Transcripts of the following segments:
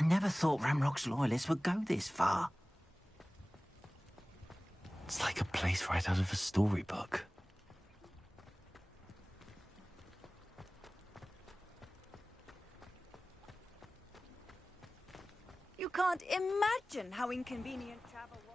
I never thought Ramrock's loyalists would go this far. It's like a place right out of a storybook. You can't imagine how inconvenient travel was.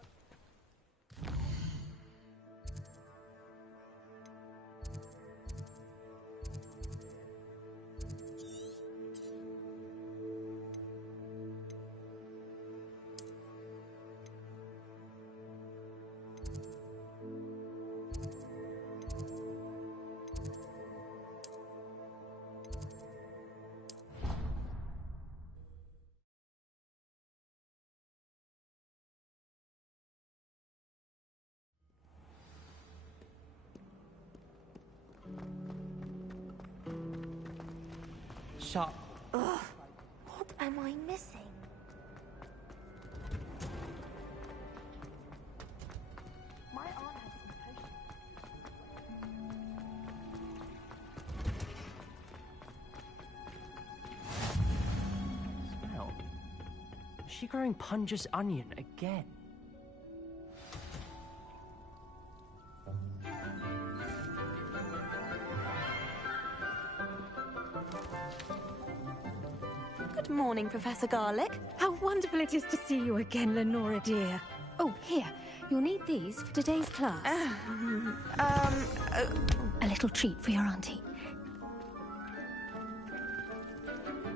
Sharp. Ugh, what am I missing? My aunt has some potions. Smell. Is she growing Punja's onion again? Good morning, Professor Garlic. How wonderful it is to see you again, Lenora dear. Oh, here. You'll need these for today's class. A little treat for your auntie.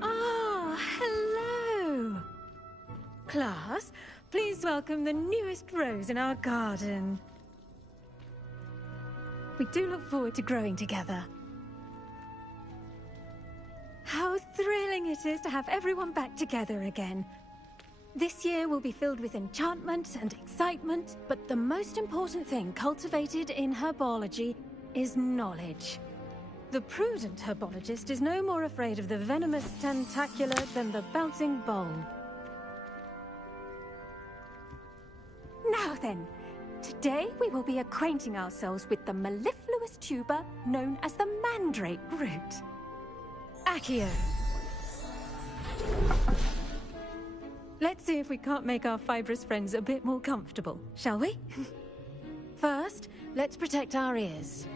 Ah, hello. Class, please welcome the newest rose in our garden. We do look forward to growing together. How thrilling it is to have everyone back together again. This year will be filled with enchantment and excitement, but the most important thing cultivated in herbology is knowledge. The prudent herbologist is no more afraid of the venomous tentacular than the bouncing bowl. Now then, today we will be acquainting ourselves with the mellifluous tuber known as the mandrake root. Accio. Let's see if we can't make our fibrous friends a bit more comfortable, shall we? First, let's protect our ears.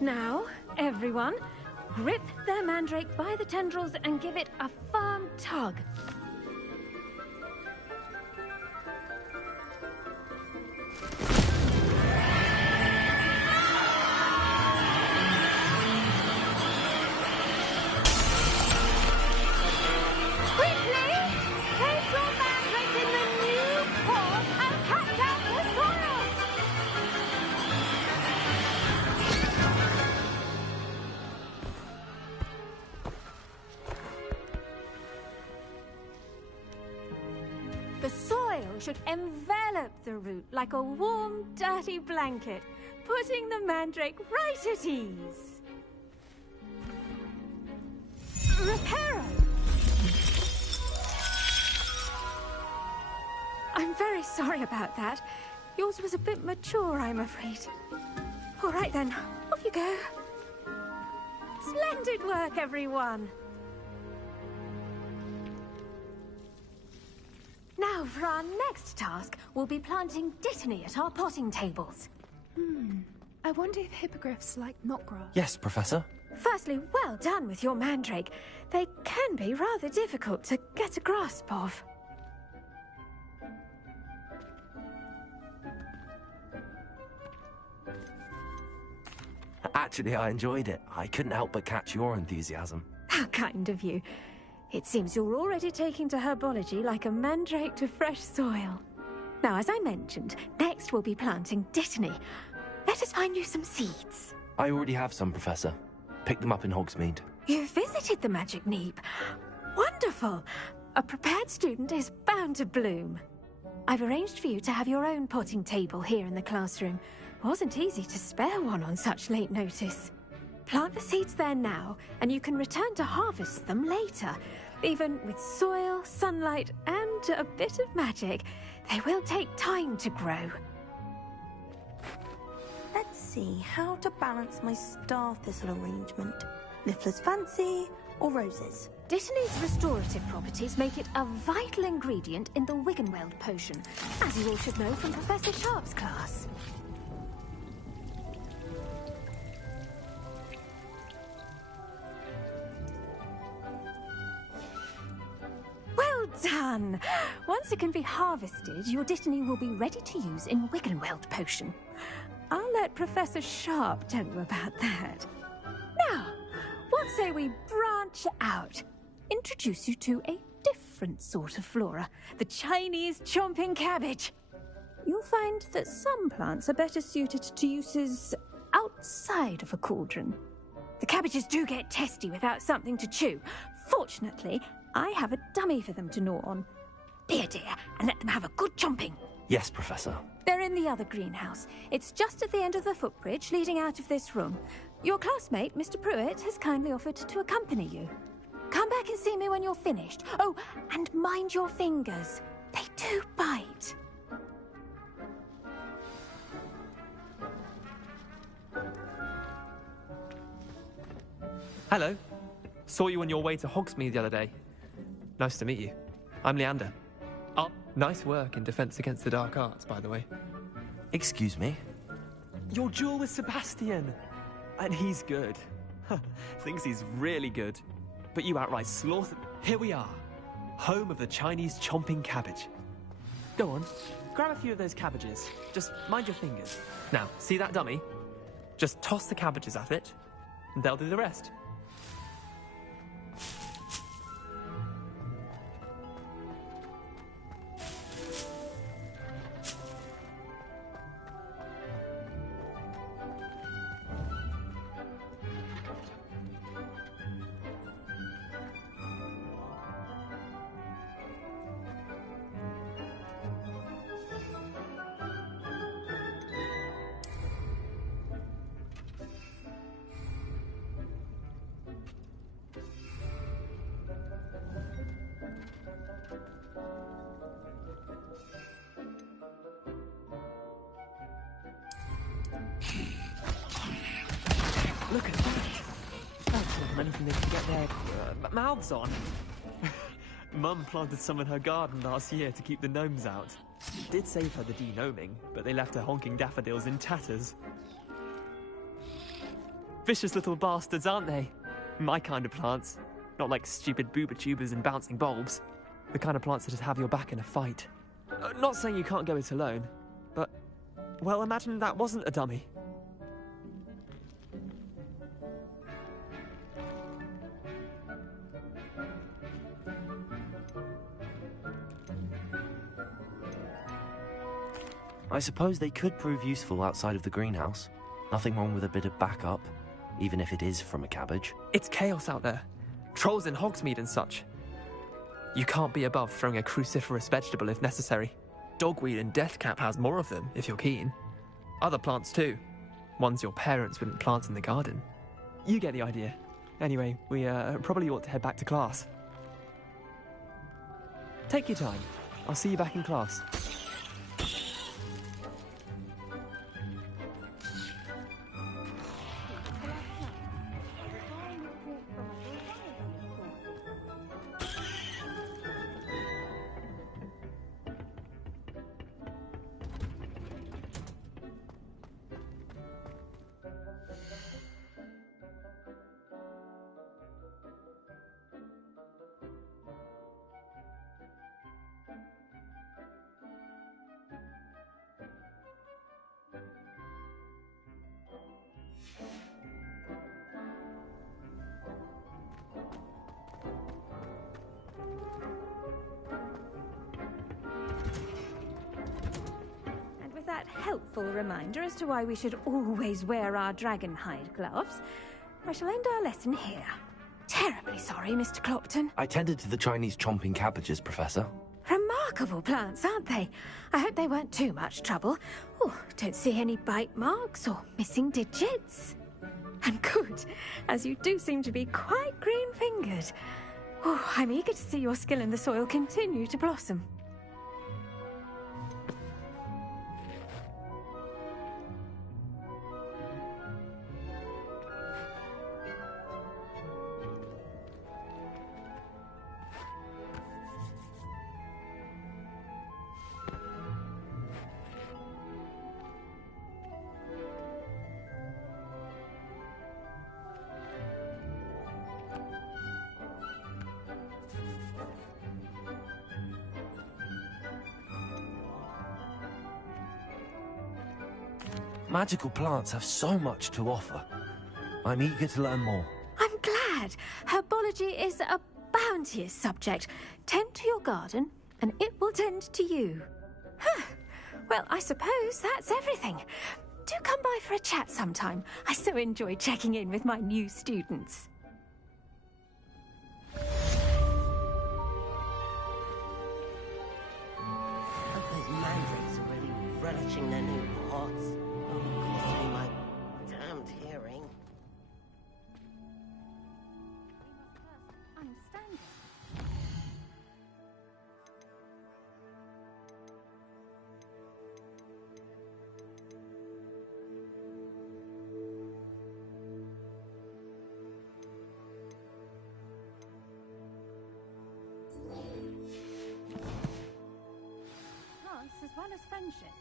Now, everyone, grip their mandrake by the tendrils and give it a firm tug. The soil should envelop the root like a warm, dirty blanket, putting the mandrake right at ease. Reparo! I'm very sorry about that. Yours was a bit mature, I'm afraid. All right then, off you go. Splendid work, everyone. Now, for our next task, we'll be planting dittany at our potting tables. I wonder if hippogriffs like knotgrass. Yes, Professor. Firstly, well done with your mandrake. They can be rather difficult to get a grasp of. Actually, I enjoyed it. I couldn't help but catch your enthusiasm. How kind of you. It seems you're already taking to herbology like a mandrake to fresh soil. Now, as I mentioned, next we'll be planting dittany. Let us find you some seeds. I already have some, Professor. Picked them up in Hogsmeade. You visited the Magic Neep. Wonderful! A prepared student is bound to bloom. I've arranged for you to have your own potting table here in the classroom. Wasn't easy to spare one on such late notice. Plant the seeds there now, and you can return to harvest them later. Even with soil, sunlight, and a bit of magic, they will take time to grow. Let's see how to balance my star thistle arrangement. Niffler's fancy or roses? Dittany's restorative properties make it a vital ingredient in the Wiggenweld potion, as you all should know from Professor Sharp's class. Well done! Once it can be harvested, your Dittany will be ready to use in Wiggenweld potion. I'll let Professor Sharp tell you about that. Now, what say we branch out? Introduce you to a different sort of flora, the Chinese chomping cabbage. You'll find that some plants are better suited to uses outside of a cauldron. The cabbages do get testy without something to chew. Fortunately, I have a dummy for them to gnaw on. Be a dear and let them have a good chomping. Yes, Professor. They're in the other greenhouse. It's just at the end of the footbridge leading out of this room. Your classmate, Mr. Pruitt, has kindly offered to accompany you. Come back and see me when you're finished. Oh, and mind your fingers. They do bite. Hello. Saw you on your way to Hogsmeade the other day. Nice to meet you. I'm Leander. Oh, nice work in Defense Against the Dark Arts, by the way. Excuse me? Your duel with Sebastian. And he's good. Thinks he's really good. But you outright slaughtered. Here we are. Home of the Chinese chomping cabbage. Go on. Grab a few of those cabbages. Just mind your fingers. Now, see that dummy? Just toss the cabbages at it, and they'll do the rest. Look at that! That's not anything they can get their mouths on. Mum planted some in her garden last year to keep the gnomes out. Did save her the de-gnoming, but they left her honking daffodils in tatters. Vicious little bastards, aren't they? My kind of plants. Not like stupid booba tubers and bouncing bulbs. The kind of plants that just have your back in a fight. Not saying you can't go it alone, but... well, imagine that wasn't a dummy. I suppose they could prove useful outside of the greenhouse. Nothing wrong with a bit of backup, even if it is from a cabbage. It's chaos out there. Trolls in Hogsmeade and such. You can't be above throwing a cruciferous vegetable if necessary. Dogweed and deathcap has more of them, if you're keen. Other plants too. Ones your parents wouldn't plant in the garden. You get the idea. Anyway, we probably ought to head back to class. Take your time. I'll see you back in class. Helpful reminder as to why we should always wear our dragon hide gloves, I shall end our lesson here. Terribly sorry, Mr. Clopton. I tended to the Chinese chomping cabbages, Professor. Remarkable plants, aren't they? I hope they weren't too much trouble. Oh, don't see any bite marks or missing digits. And good, as you do seem to be quite green-fingered. Oh, I'm eager to see your skill in the soil continue to blossom. Magical plants have so much to offer. I'm eager to learn more. I'm glad. Herbology is a bounteous subject. Tend to your garden, and it will tend to you. Huh. Well, I suppose that's everything. Do come by for a chat sometime. I so enjoy checking in with my new students. Hope those mandrakes are really relishing their new pots. Oh, costing my damned hearing. Understand. As well as friendships.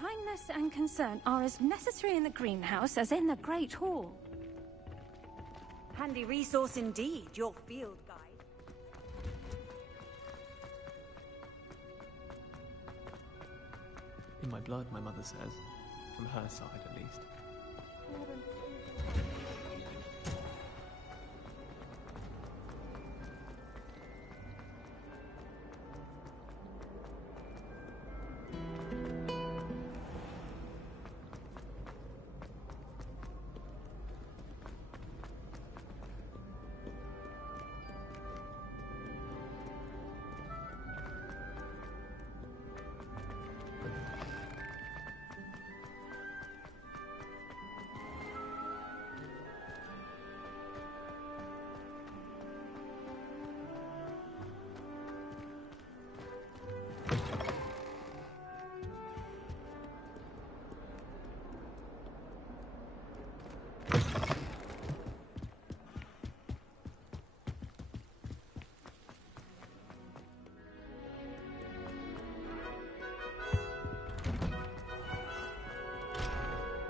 Kindness and concern are as necessary in the greenhouse as in the Great Hall. Handy resource indeed, your field guide. In my blood, my mother says. From her side, at least.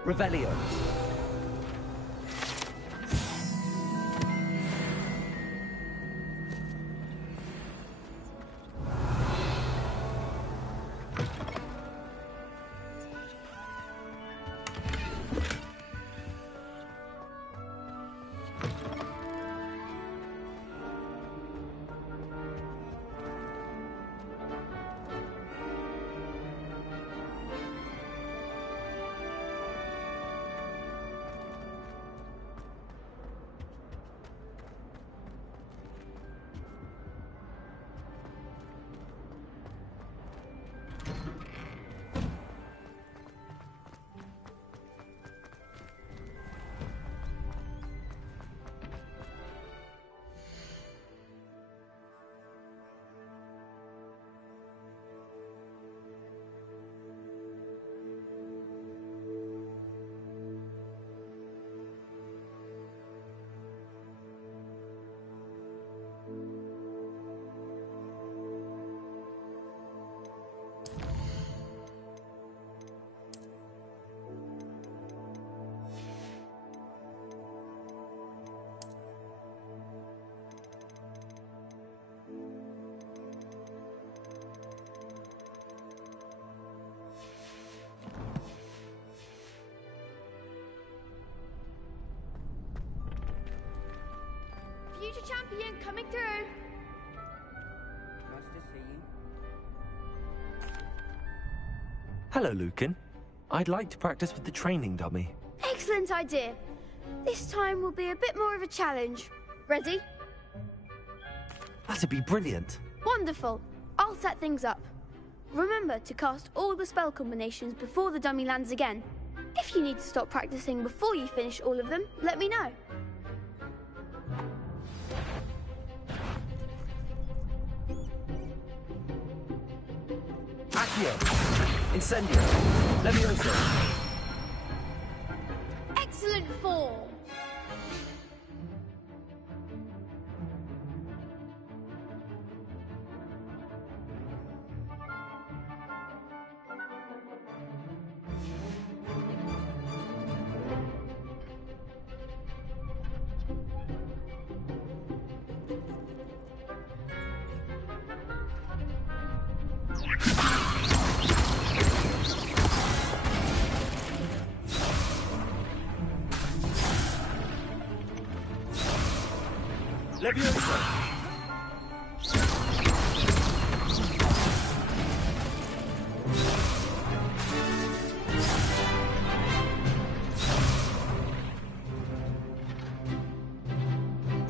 Revelio. Future champion coming through. Nice to see you. Hello, Lucan. I'd like to practice with the training dummy. Excellent idea. This time will be a bit more of a challenge. Ready? That'd be brilliant. Wonderful. I'll set things up. Remember to cast all the spell combinations before the dummy lands again. If you need to stop practicing before you finish all of them, let me know. Accio! Incendio! Levioso! Excellent form. Leviosa!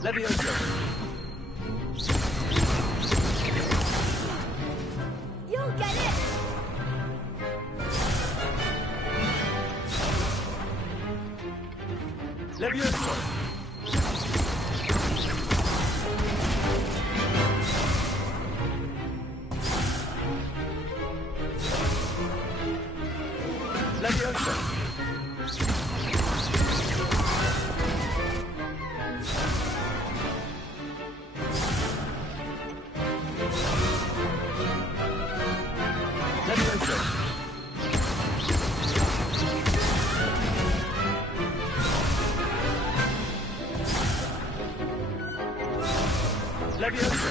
Leviosa! You'll get it! Leviosa! Leviosa! Leviosa! Leviosa!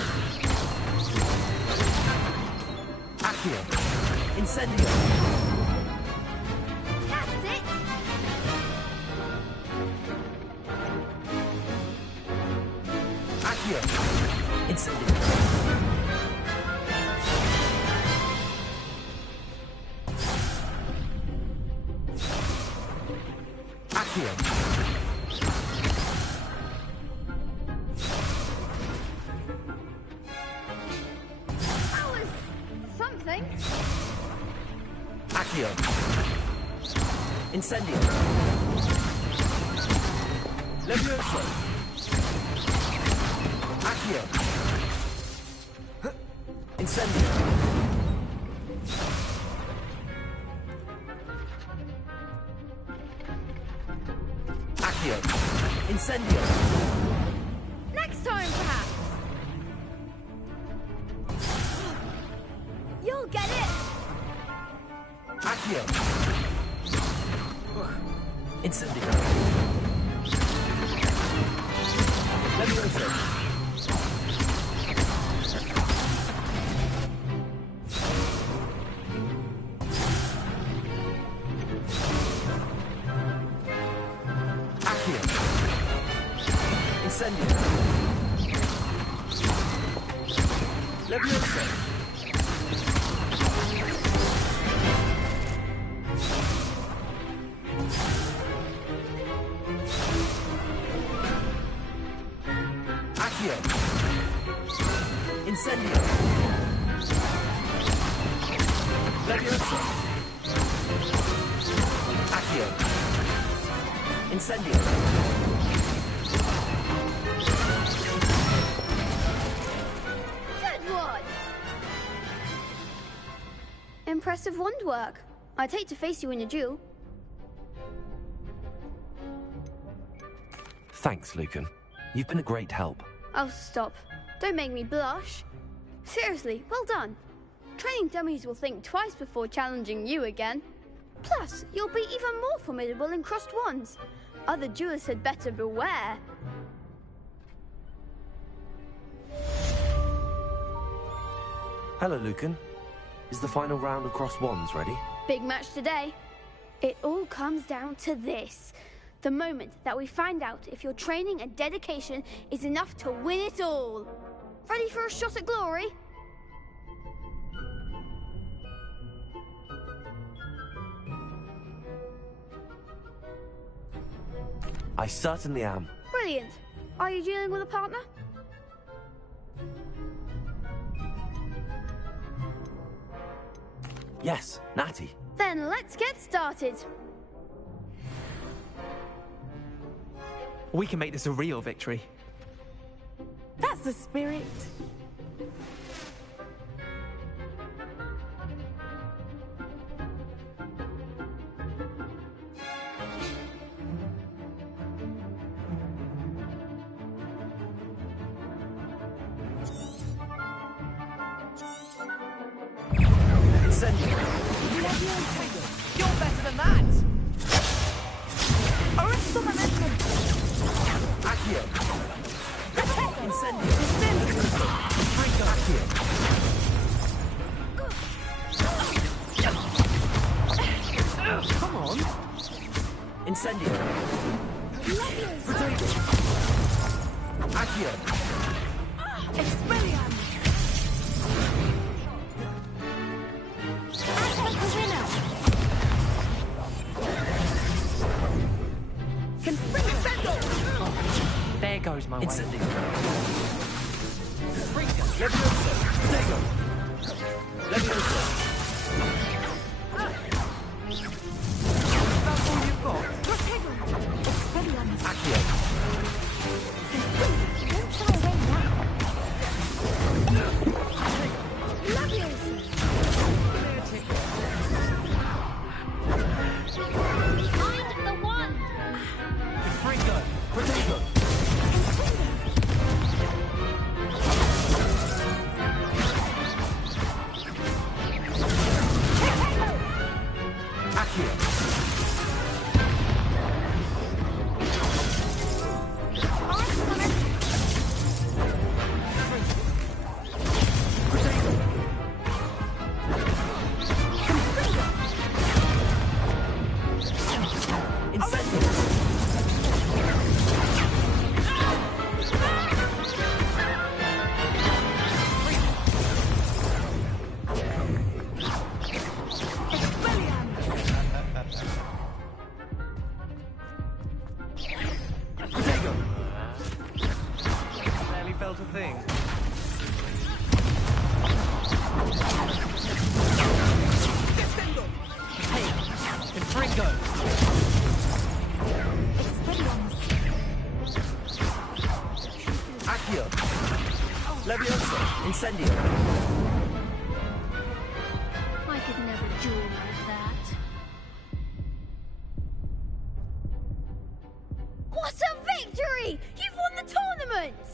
Accio! Incendio! That's it! Accio! Incendio! Accio! That was something. Accio! Incendio! Leviosa! Accio! Incendio! Accio! Incendio! Next time, perhaps. You'll get it. Accio! Incendio! Leviosa! Accio! Incendio! Leviosa! Accio! Incendio! Leviosa! Accio! Incendio! Good one. Impressive wand work. I'd hate to face you in a duel. Thanks, Lucan. You've been a great help. Oh, stop. Don't make me blush. Seriously, well done. Training dummies will think twice before challenging you again. Plus, you'll be even more formidable in crossed wands. Other duelists had better beware. Hello, Lucan. Is the final round of cross wands ready? Big match today. It all comes down to this. The moment that we find out if your training and dedication is enough to win it all. Ready for a shot at glory? I certainly am. Brilliant. Are you dealing with a partner? Yes, Natty. Then let's get started. We can make this a real victory. That's the spirit. Incendio! You're better than that! Arrest the momentum. Accio! Incendio! Accio! Come on! Incendio! Potato! Accio! Expelliarmus! I take the winner! There goes my way. Incendio! Fringa! Levioso! Protego! Levioso! That's all you've got? Protego! Expelliarmus! Accio! Don't shy away now. Levioso! Find the wand! Fringa! Protego! Accio! Protego! Incendio! Protego! Barely felt a thing. Descendo! Hey, Confringo! Accio! Levioso! Incendio! I could never duel like that. What a victory! You've won the tournament!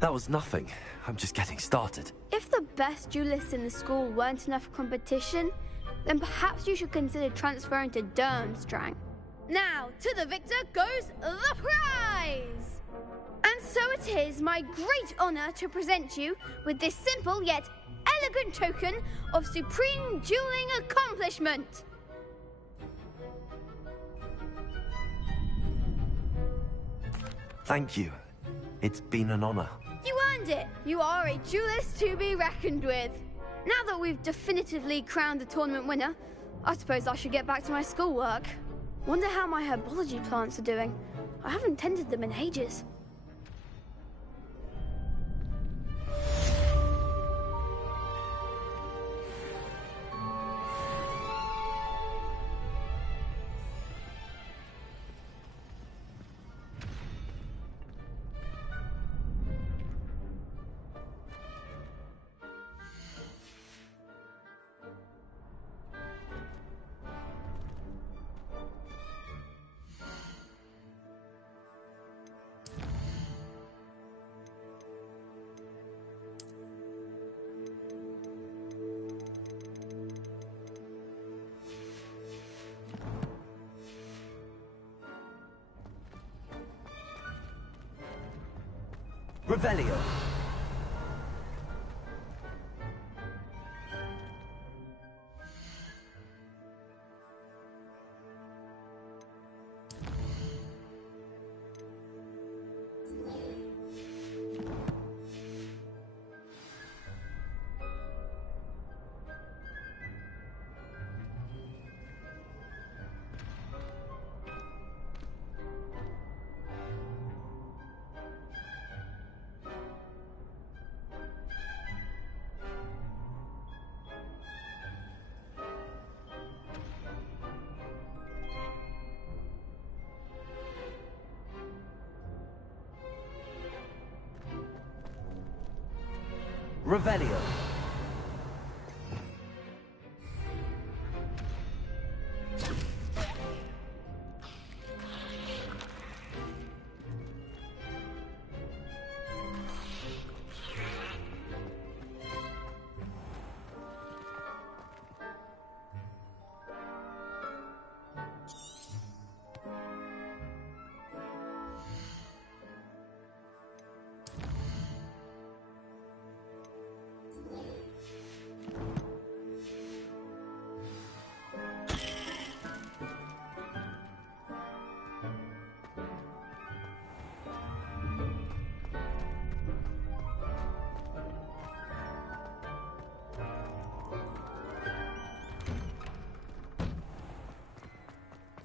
That was nothing. I'm just getting started. If the best duelists in the school weren't enough for competition, then perhaps you should consider transferring to Durmstrang. Now, to the victor goes the prize! And so it is my great honor to present you with this simple yet elegant token of supreme dueling accomplishment. Thank you. It's been an honor. You earned it! You are a duelist to be reckoned with. Now that we've definitively crowned the tournament winner, I suppose I should get back to my schoolwork. Wonder how my herbology plants are doing. I haven't tended them in ages. Revelio! Revelio!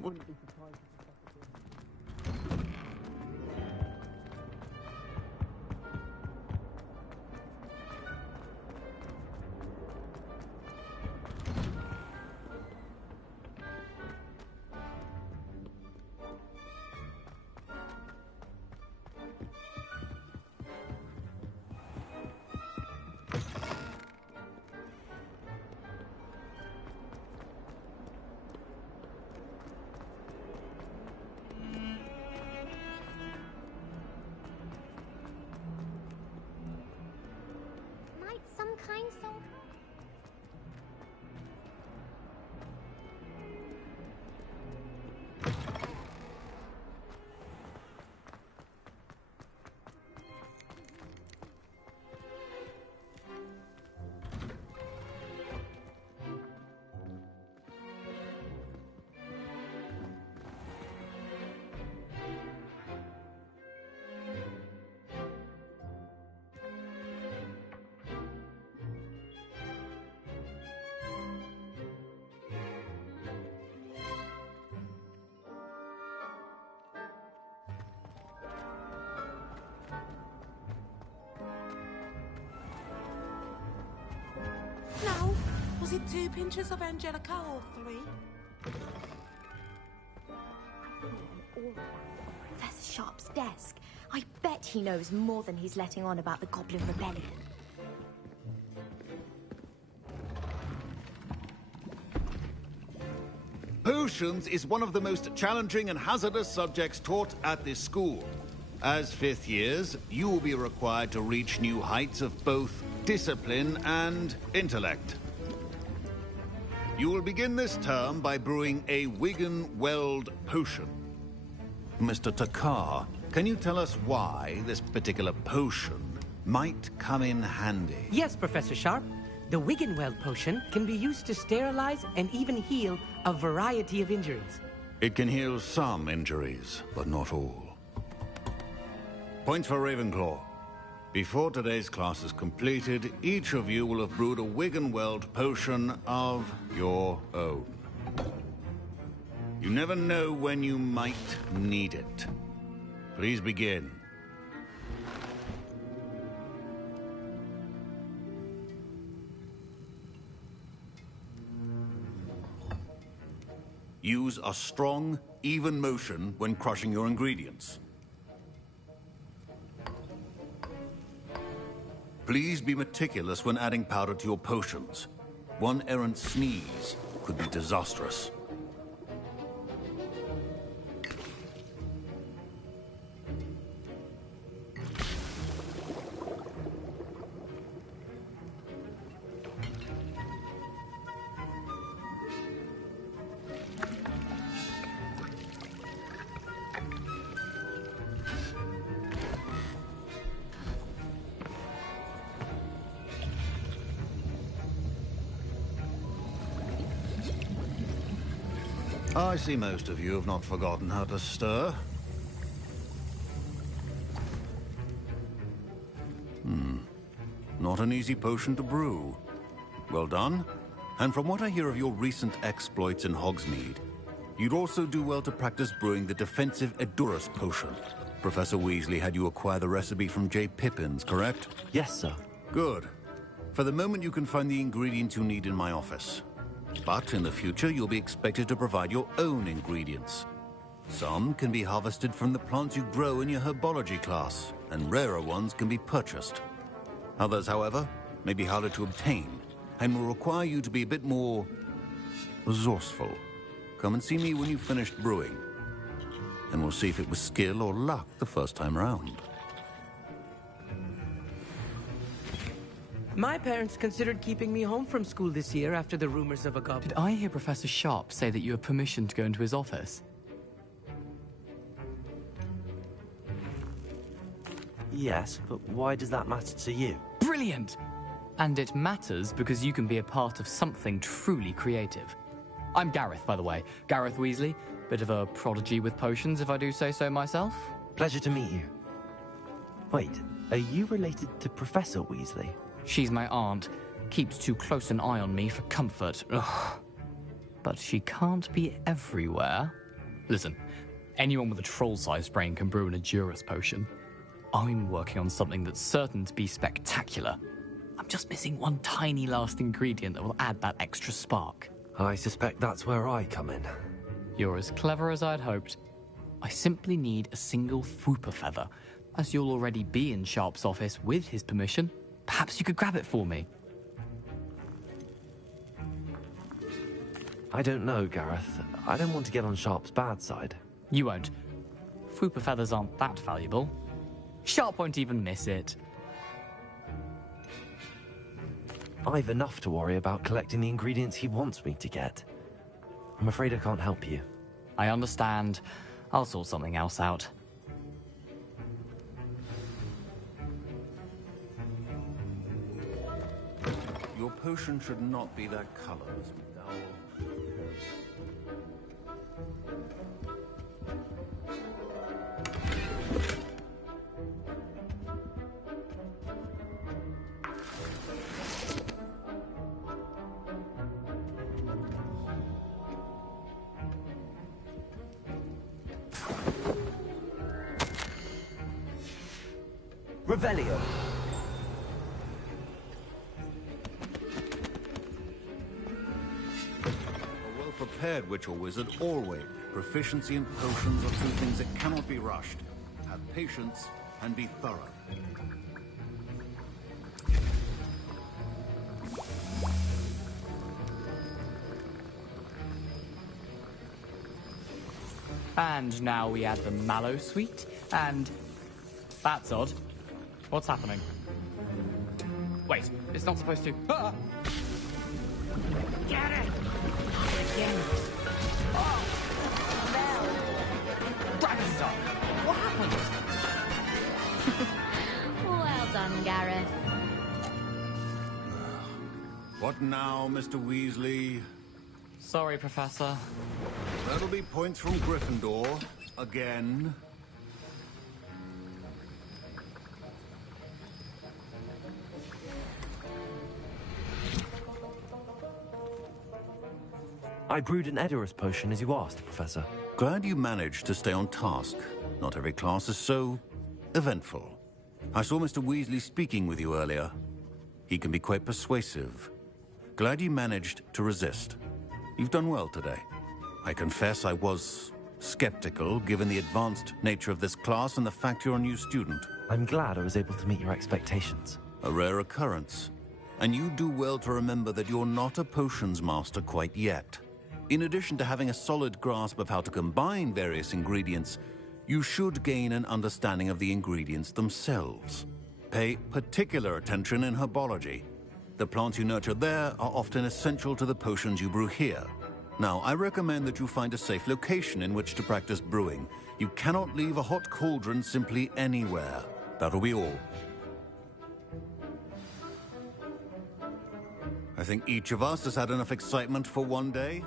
wouldn't be surprised if Might some kind soul. No. Was it 2 pinches of Angelica or 3? Professor Sharp's desk. I bet he knows more than he's letting on about the Goblin Rebellion. Potions is one of the most challenging and hazardous subjects taught at this school. As 5th years, you will be required to reach new heights of both discipline and intellect. You will begin this term by brewing a Wigan-Weld potion. Mr. Takar, can you tell us why this particular potion might come in handy? Yes, Professor Sharp. The Wiggenweld potion can be used to sterilize and even heal a variety of injuries. It can heal some injuries, but not all. Points for Ravenclaw. Before today's class is completed, each of you will have brewed a Wiggenweld potion of your own. You never know when you might need it. Please begin. Use a strong, even motion when crushing your ingredients. Please be meticulous when adding powder to your potions. One errant sneeze could be disastrous. I see most of you have not forgotten how to stir. Not an easy potion to brew. Well done. And from what I hear of your recent exploits in Hogsmeade, you'd also do well to practice brewing the defensive Edurus potion. Professor Weasley had you acquire the recipe from J. Pippins, correct? Yes, sir. Good. For the moment, you can find the ingredients you need in my office. But in the future, you'll be expected to provide your own ingredients. Some can be harvested from the plants you grow in your herbology class, and rarer ones can be purchased. Others, however, may be harder to obtain, and will require you to be a bit more resourceful. Come and see me when you've finished brewing, and we'll see if it was skill or luck the first time round. My parents considered keeping me home from school this year after the rumors of a goblin. Did I hear Professor Sharp say that you have permission to go into his office? Yes, but why does that matter to you? Brilliant! And it matters because you can be a part of something truly creative. I'm Gareth, by the way. Gareth Weasley. Bit of a prodigy with potions, if I do say so myself. Pleasure to meet you. Wait, are you related to Professor Weasley? She's my aunt. Keeps too close an eye on me for comfort. Ugh. But she can't be everywhere. Listen, anyone with a troll-sized brain can brew an Adurus potion. I'm working on something that's certain to be spectacular. I'm just missing one tiny last ingredient that will add that extra spark. I suspect that's where I come in. You're as clever as I'd hoped. I simply need a single Fwooper feather. As you'll already be in Sharp's office with his permission, perhaps you could grab it for me. I don't know, Gareth. I don't want to get on Sharp's bad side. You won't. Fwooper feathers aren't that valuable. Sharp won't even miss it. I've enough to worry about collecting the ingredients he wants me to get. I'm afraid I can't help you. I understand. I'll sort something else out. Your potion should not be that color, Miss McDowell. Revelio. A well-prepared witch or wizard always. Proficiency in potions are two things that cannot be rushed. Have patience and be thorough. And now we add the mallow sweet, and... That's odd. What's happening? Wait, it's not supposed to... Ah! Get it! Again. Oh! Gravity stop! What happened? Well done, Gareth. What now, Mr. Weasley? Sorry, Professor. That'll be points from Gryffindor. Again. I brewed an Edurus potion as you asked, Professor. Glad you managed to stay on task. Not every class is so eventful. I saw Mr. Weasley speaking with you earlier. He can be quite persuasive. Glad you managed to resist. You've done well today. I confess I was skeptical, given the advanced nature of this class and the fact you're a new student. I'm glad I was able to meet your expectations. A rare occurrence. And you do well to remember that you're not a potions master quite yet. In addition to having a solid grasp of how to combine various ingredients, you should gain an understanding of the ingredients themselves. Pay particular attention in herbology. The plants you nurture there are often essential to the potions you brew here. Now, I recommend that you find a safe location in which to practice brewing. You cannot leave a hot cauldron simply anywhere. That'll be all. I think each of us has had enough excitement for one day.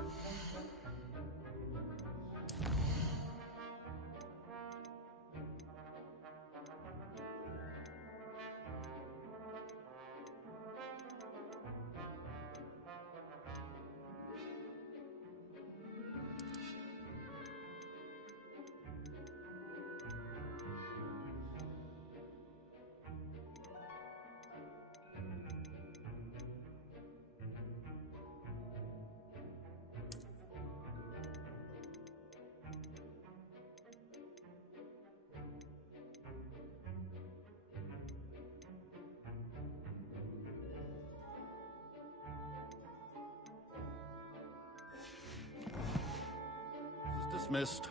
Dismissed.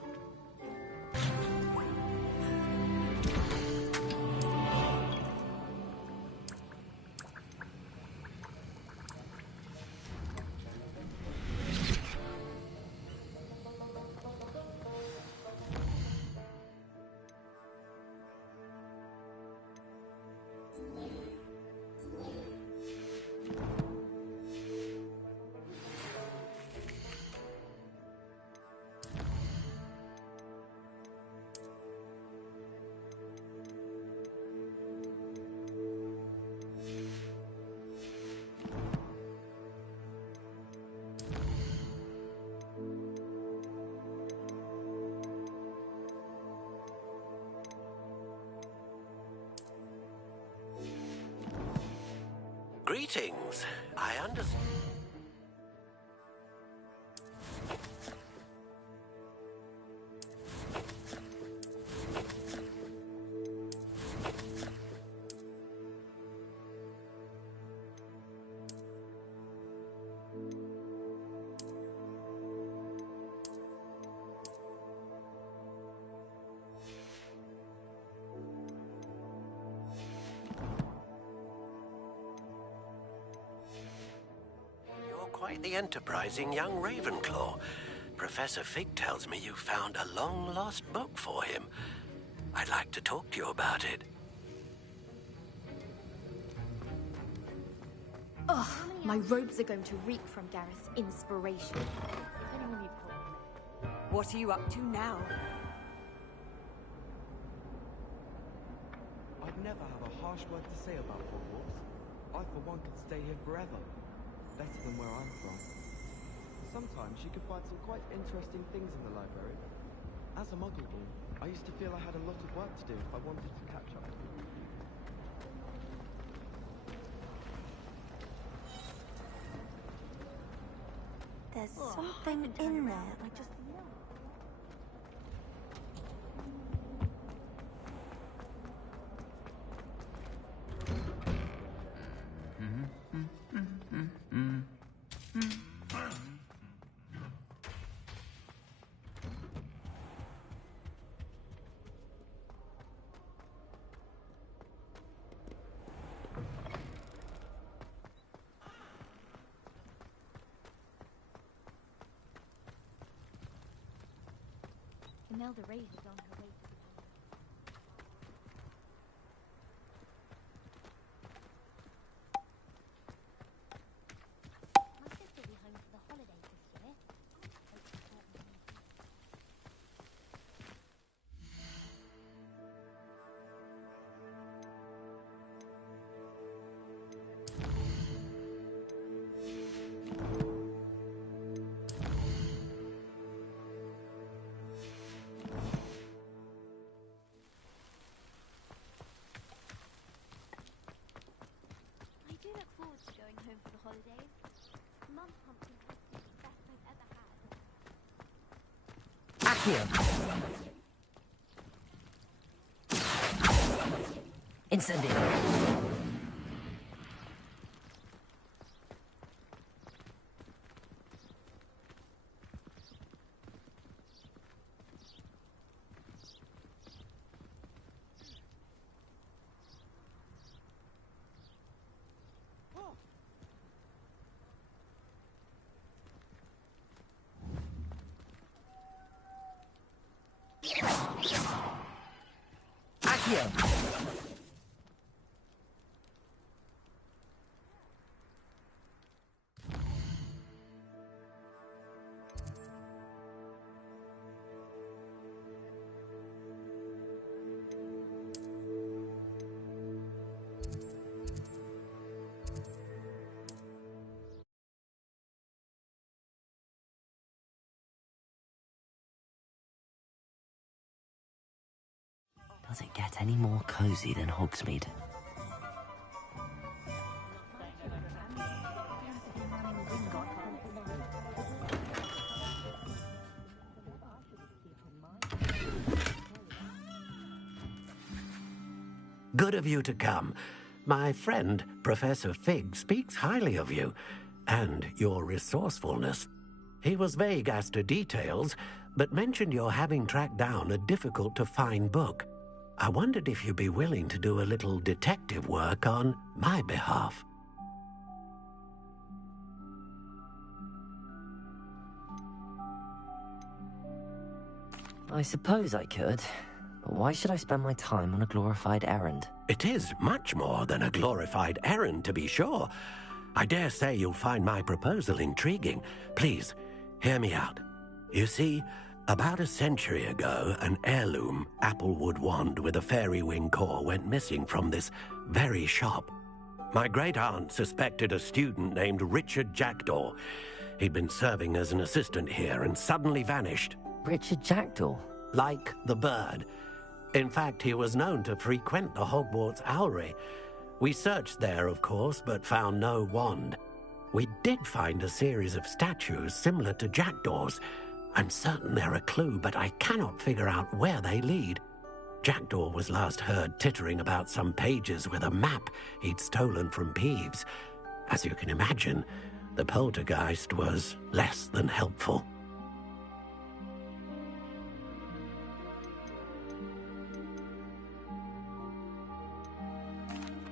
Greetings. I understand. Quite the enterprising young Ravenclaw. Professor Fig tells me you found a long-lost book for him. I'd like to talk to you about it. Ugh, my robes are going to reek from Gareth's inspiration. What are you up to now? I'd never have a harsh word to say about Hogwarts. I, for one, could stay here forever. Better than where I'm from. Sometimes you could find some quite interesting things in the library. As a muggle boy, I used to feel I had a lot of work to do if I wanted to catch up. There's something in there. I just know. Imelda Rave is on her way to the My sister will be home for the holidays this year. I do look forward to going home for the holidays. Mum's pumpkin pastry is the best I've ever had. Accio. Incendio. Does it get any more cozy than Hogsmeade? Good of you to come. My friend, Professor Fig, speaks highly of you, and your resourcefulness. He was vague as to details, but mentioned your having tracked down a difficult-to-find book. I wondered if you'd be willing to do a little detective work on my behalf. I suppose I could, but why should I spend my time on a glorified errand? It is much more than a glorified errand, to be sure. I dare say you'll find my proposal intriguing. Please, hear me out. You see, about a century ago, an heirloom applewood wand with a fairy wing core went missing from this very shop. My great-aunt suspected a student named Richard Jackdaw. He'd been serving as an assistant here and suddenly vanished. Richard Jackdaw? Like the bird. In fact, he was known to frequent the Hogwarts Owlry. We searched there, of course, but found no wand. We did find a series of statues similar to jackdaws. I'm certain they're a clue, but I cannot figure out where they lead. Jackdaw was last heard tittering about some pages with a map he'd stolen from Peeves. As you can imagine, the poltergeist was less than helpful.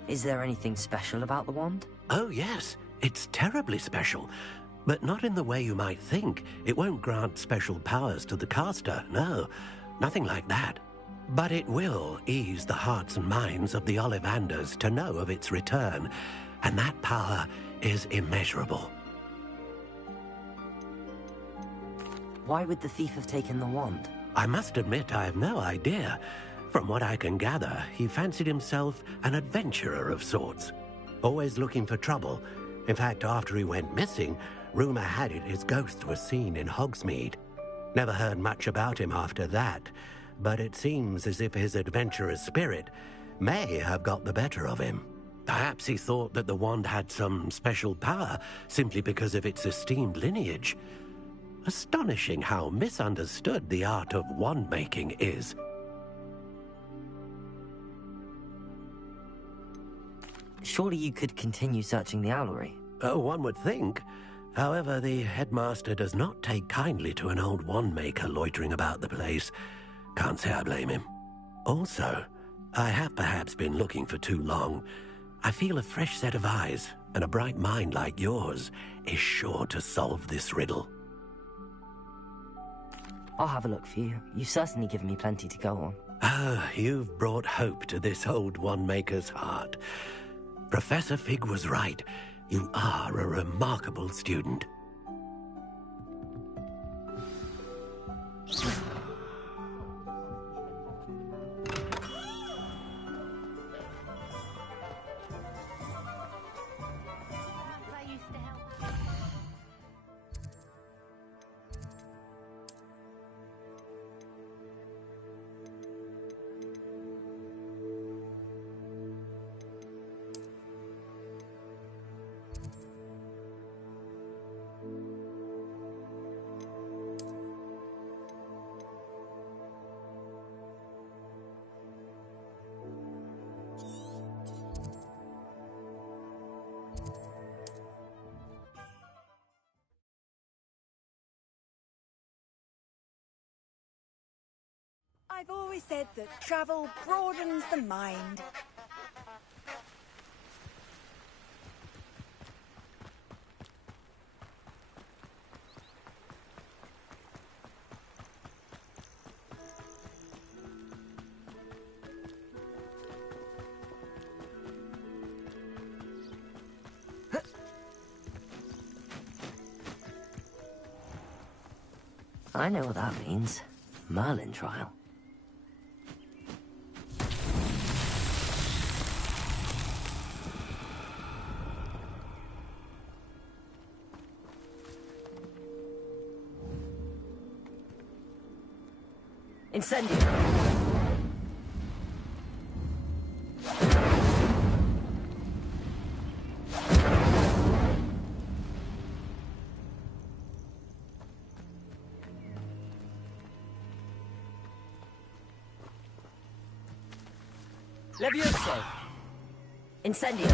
Is there anything special about the wand? Oh, yes. It's terribly special. But not in the way you might think. It won't grant special powers to the caster, no. Nothing like that. But it will ease the hearts and minds of the Ollivanders to know of its return. And that power is immeasurable. Why would the thief have taken the wand? I must admit I have no idea. From what I can gather, he fancied himself an adventurer of sorts. Always looking for trouble. In fact, after he went missing, rumor had it his ghost was seen in Hogsmeade. Never heard much about him after that, but it seems as if his adventurous spirit may have got the better of him. Perhaps he thought that the wand had some special power simply because of its esteemed lineage. Astonishing how misunderstood the art of wand-making is. Surely you could continue searching the owlery. Oh, one would think. However, the headmaster does not take kindly to an old wand-maker loitering about the place. Can't say I blame him. Also, I have perhaps been looking for too long. I feel a fresh set of eyes, and a bright mind like yours is sure to solve this riddle. I'll have a look for you. You've certainly given me plenty to go on. Ah, you've brought hope to this old wand-maker's heart. Professor Fig was right. You are a remarkable student. I've always said that travel broadens the mind. I know what that means. Merlin trial. Incendio! Levioso! Incendio!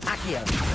Accio!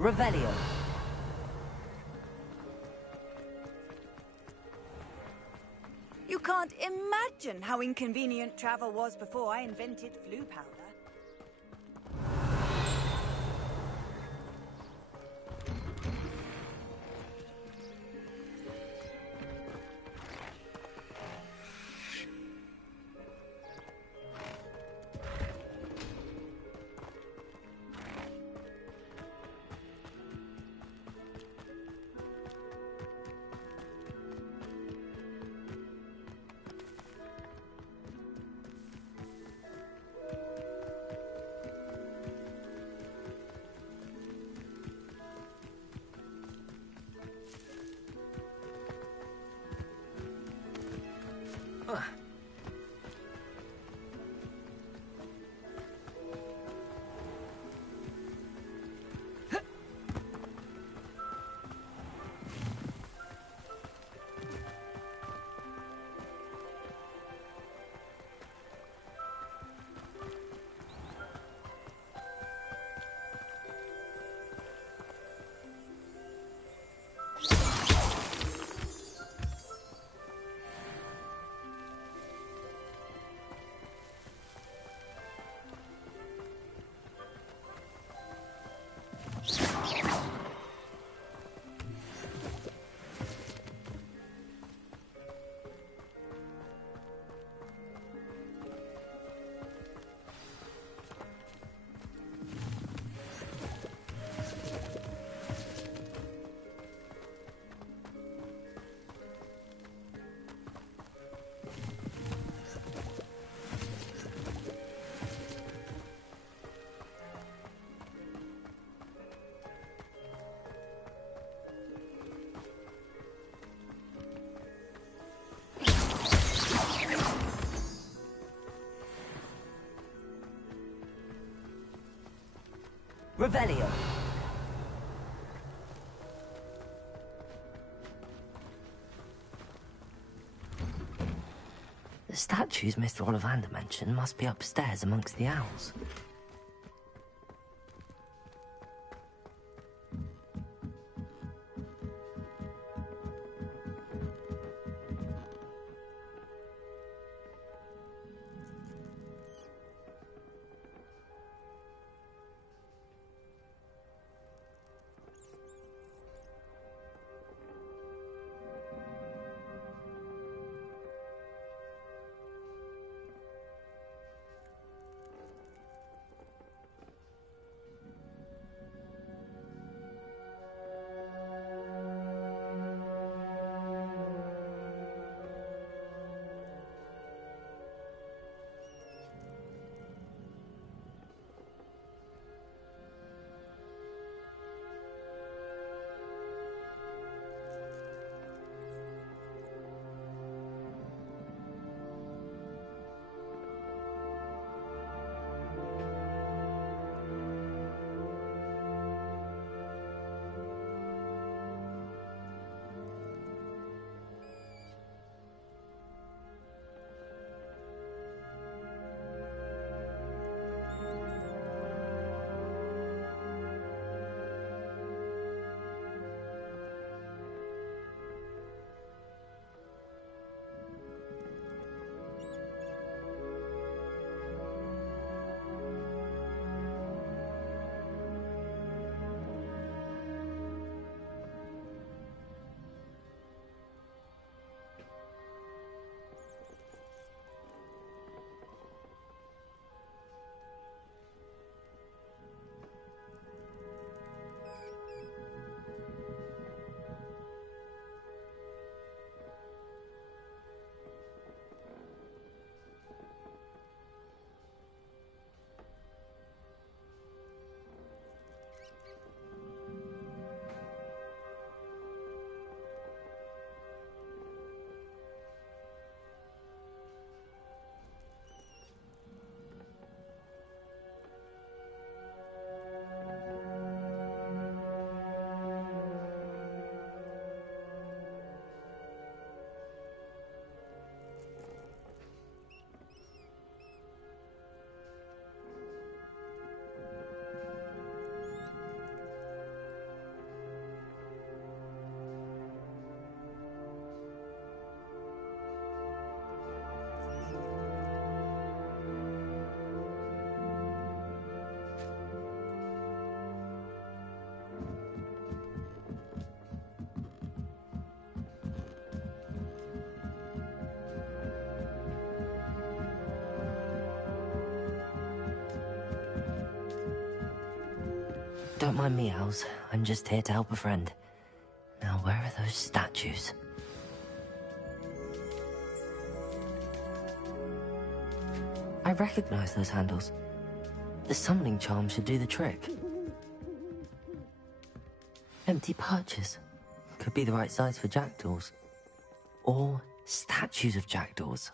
Revelio. You can't imagine how inconvenient travel was before I invented flu powder. Revelio. The statues Mr. Ollivander mentioned must be upstairs amongst the owls. Don't mind me, Owls. I'm just here to help a friend. Now, where are those statues? I recognize those handles. The summoning charm should do the trick. Empty perches. Could be the right size for jackdaws. Or statues of jackdaws.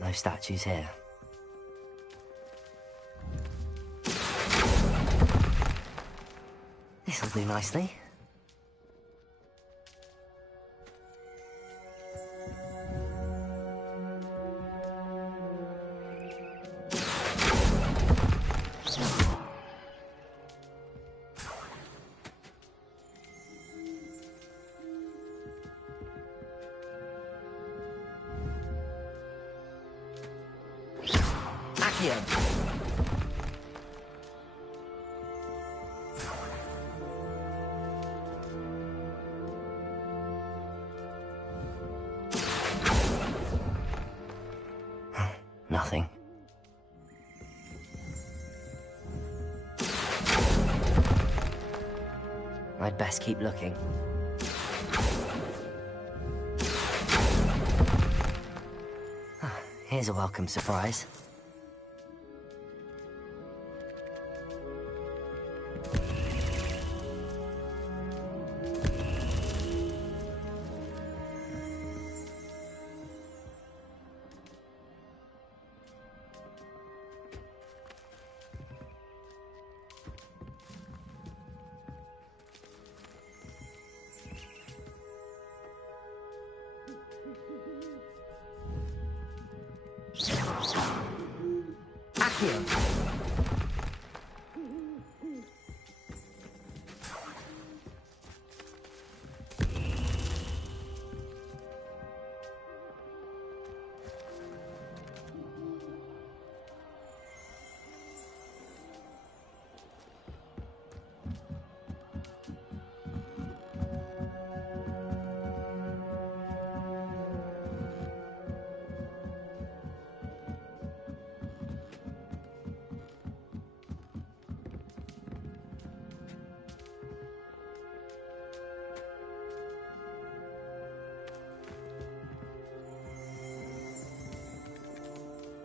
No statues here. This'll do nicely. Nothing. I'd best keep looking. Here's a welcome surprise.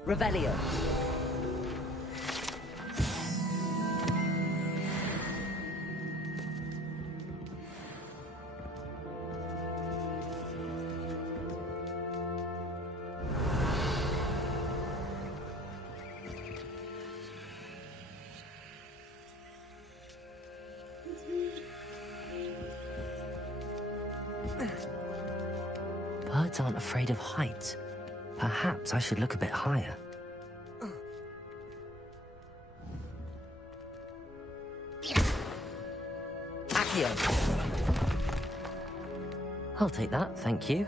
Revelio. Birds aren't afraid of heights. Perhaps I should look a bit higher. Accio! I'll take that, thank you.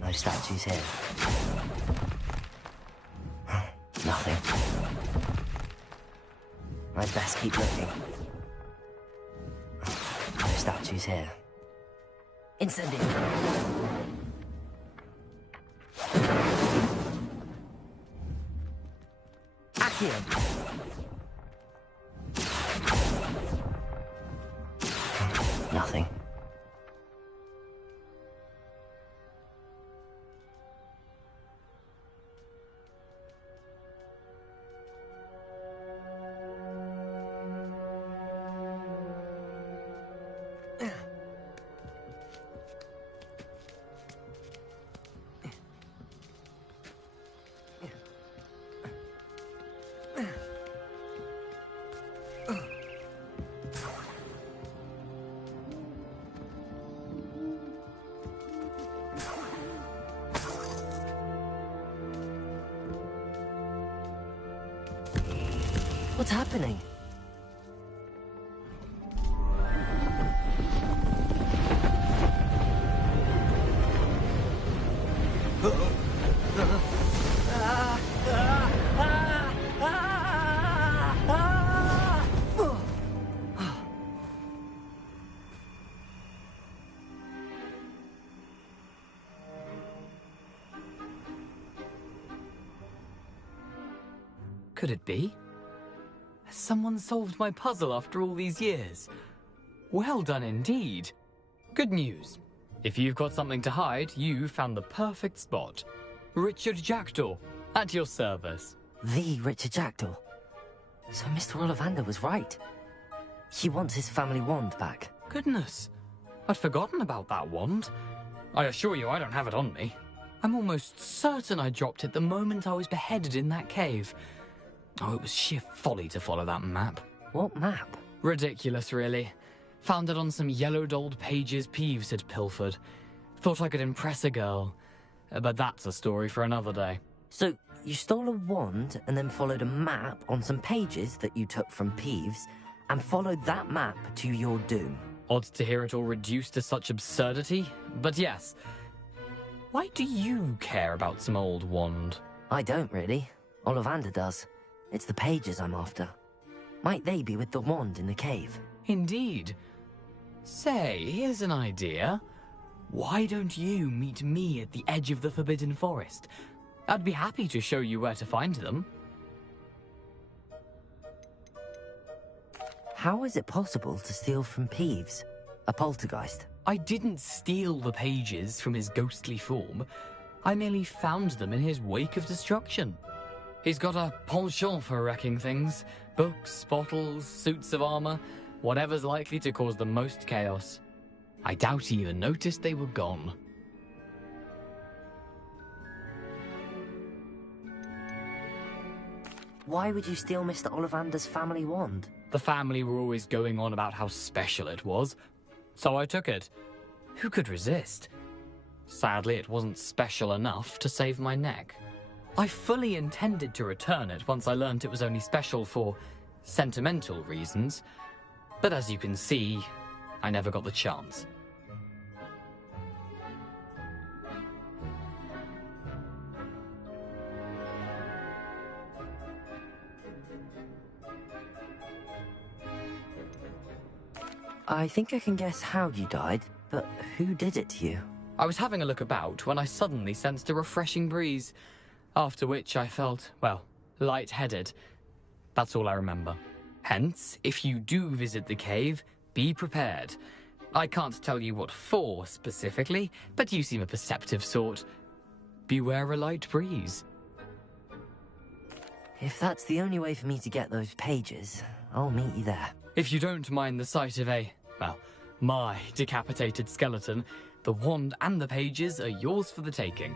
No statues here. Nothing. I'd best keep looking. No statues here. Incendio! Accio! Nothing. What's happening? Could it be? Has someone solved my puzzle after all these years? Well done indeed. Good news. If you've got something to hide, you found the perfect spot. Richard Jackdaw, at your service. The Richard Jackdaw. So Mr. Ollivander was right. He wants his family wand back. Goodness, I'd forgotten about that wand. I assure you I don't have it on me. I'm almost certain I dropped it the moment I was beheaded in that cave. Oh, it was sheer folly to follow that map. What map? Ridiculous, really. Found it on some yellowed old pages Peeves had pilfered. Thought I could impress a girl. But that's a story for another day. So, you stole a wand and then followed a map on some pages that you took from Peeves and followed that map to your doom. Odd to hear it all reduced to such absurdity, but yes. Why do you care about some old wand? I don't, really. Ollivander does. It's the pages I'm after. Might they be with the wand in the cave? Indeed. Say, here's an idea. Why don't you meet me at the edge of the Forbidden Forest? I'd be happy to show you where to find them. How is it possible to steal from Peeves, a poltergeist? I didn't steal the pages from his ghostly form. I merely found them in his wake of destruction. He's got a penchant for wrecking things. Books, bottles, suits of armor, whatever's likely to cause the most chaos. I doubt he even noticed they were gone. Why would you steal Mr. Ollivander's family wand? The family were always going on about how special it was, so I took it. Who could resist? Sadly, it wasn't special enough to save my neck. I fully intended to return it once I learned it was only special for sentimental reasons, but as you can see, I never got the chance. I think I can guess how you died, but who did it to you? I was having a look about when I suddenly sensed a refreshing breeze, after which I felt, well, lightheaded. That's all I remember. Hence, if you do visit the cave, be prepared. I can't tell you what for specifically, but you seem a perceptive sort. Beware a light breeze. If that's the only way for me to get those pages, I'll meet you there. If you don't mind the sight of my decapitated skeleton, the wand and the pages are yours for the taking.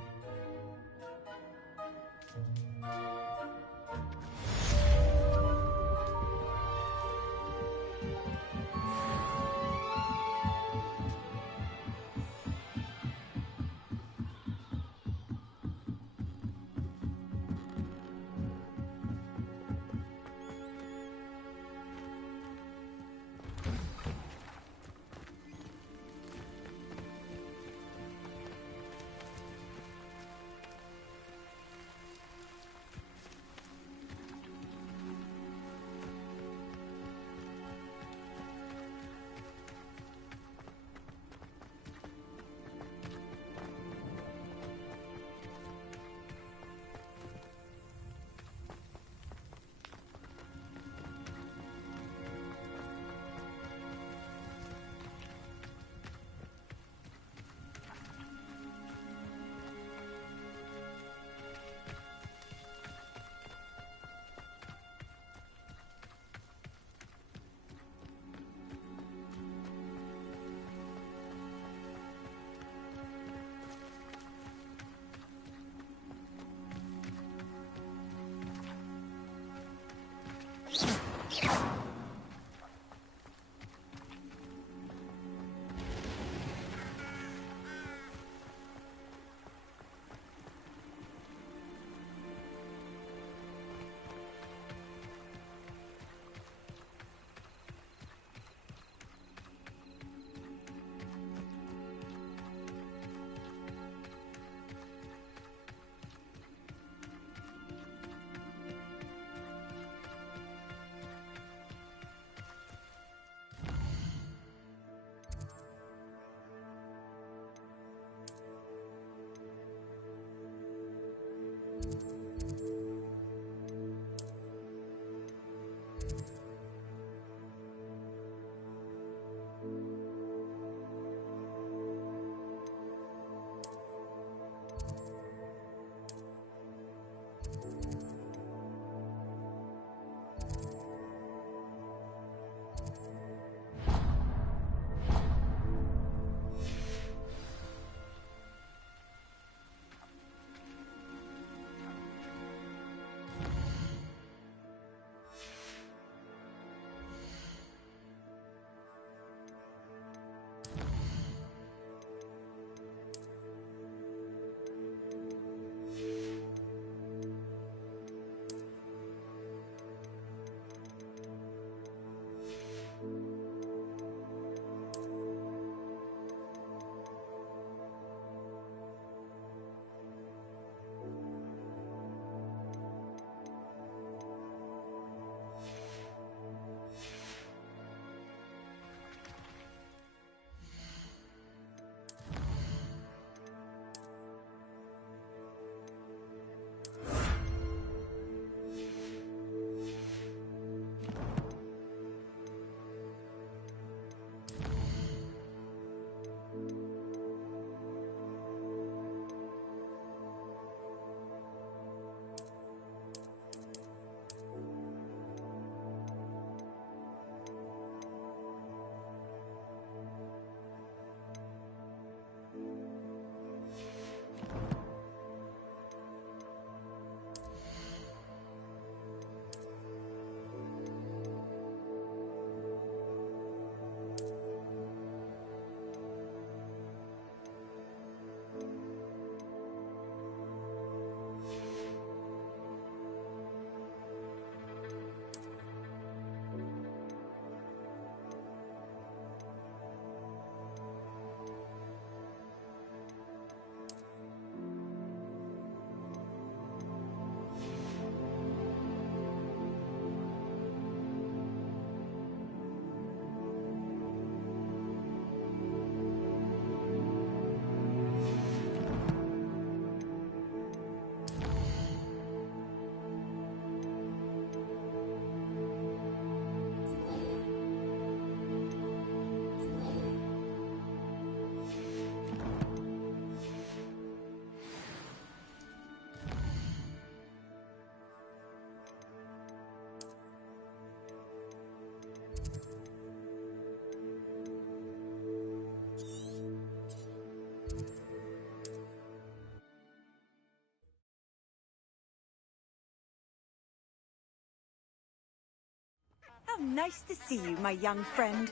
How nice to see you, my young friend.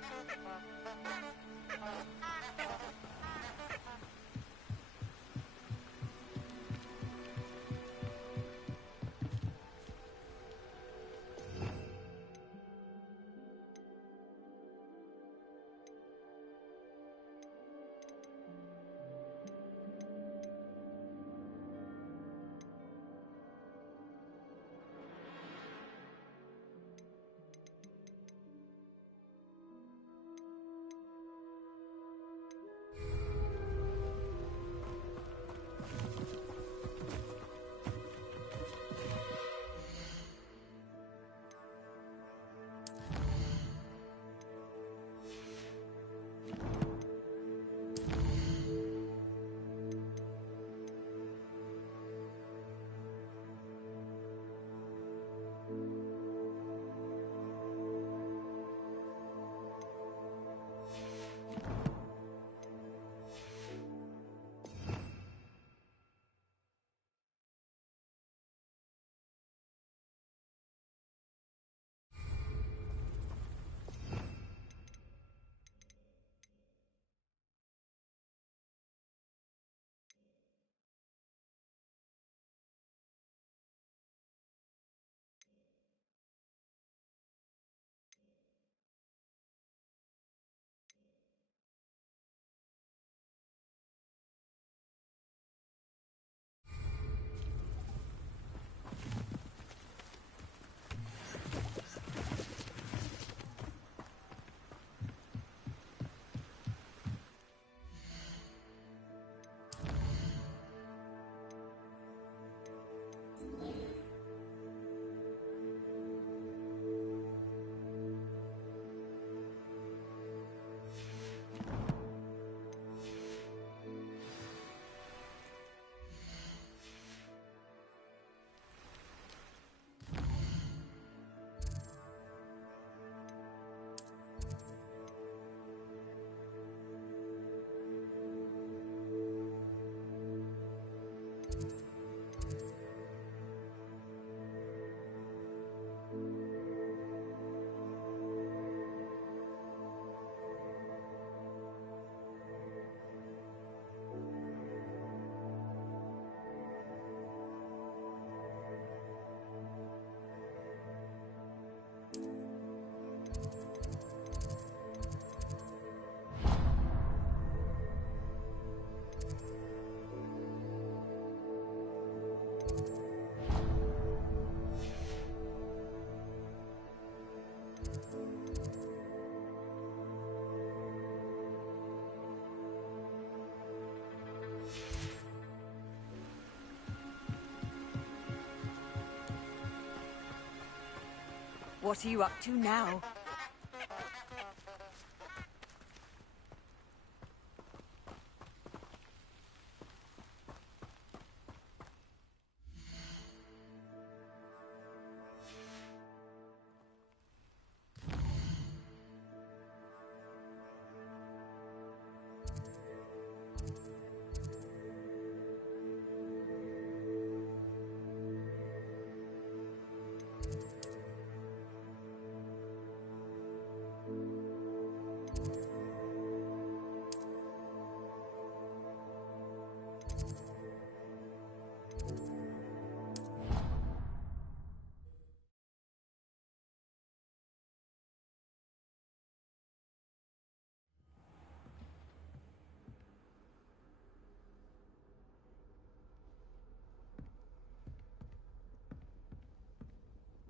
What are you up to now?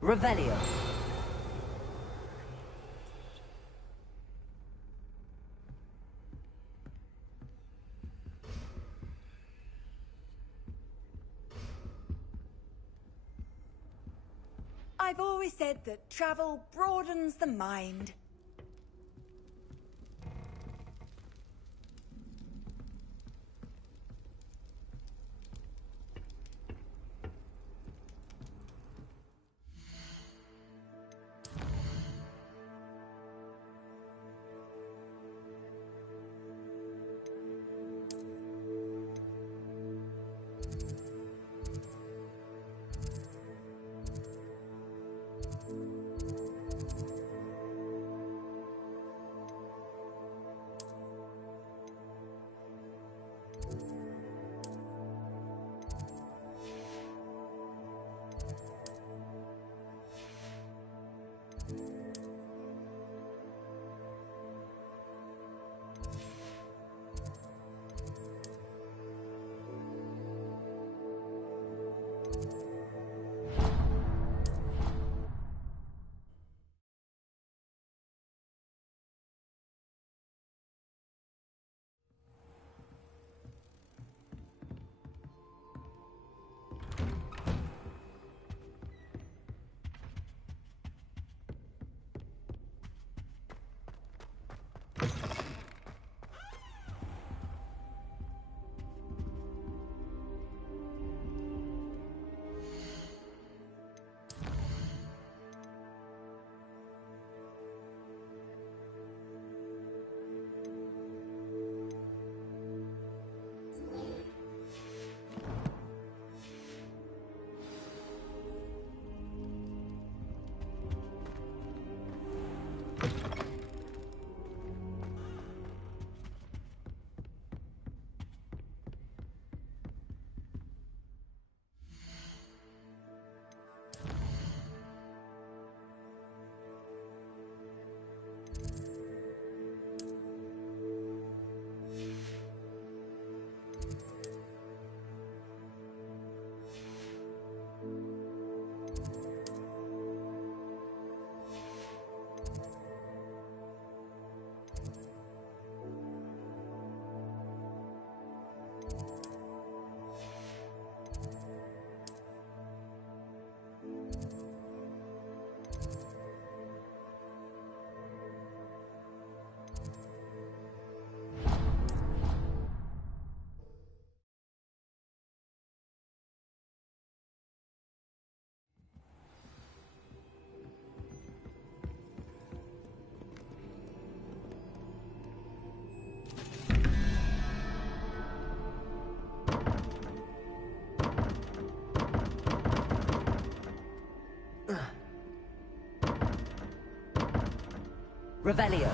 Revelio. I've always said that travel broadens the mind. Revelio.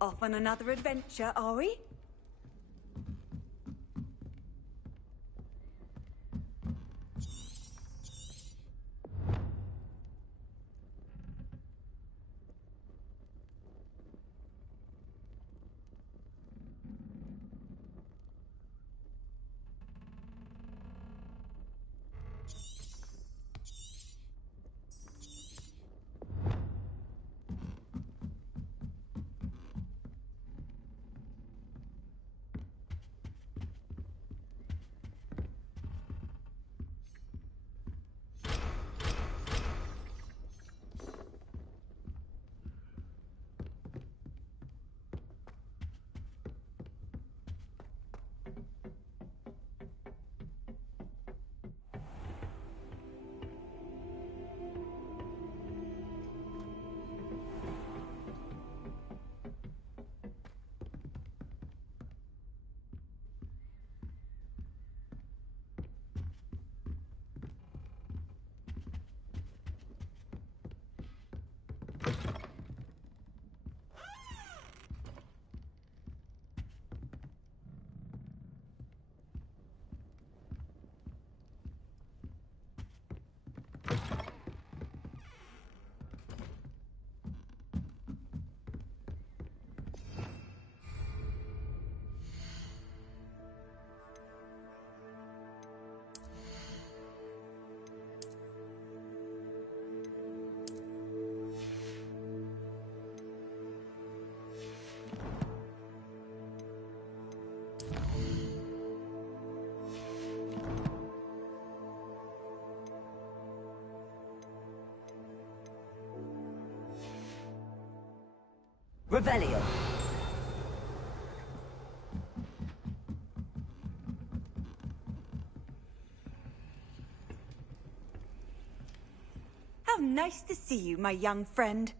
Off on another adventure, are we? Revelio. How nice to see you, my young friend.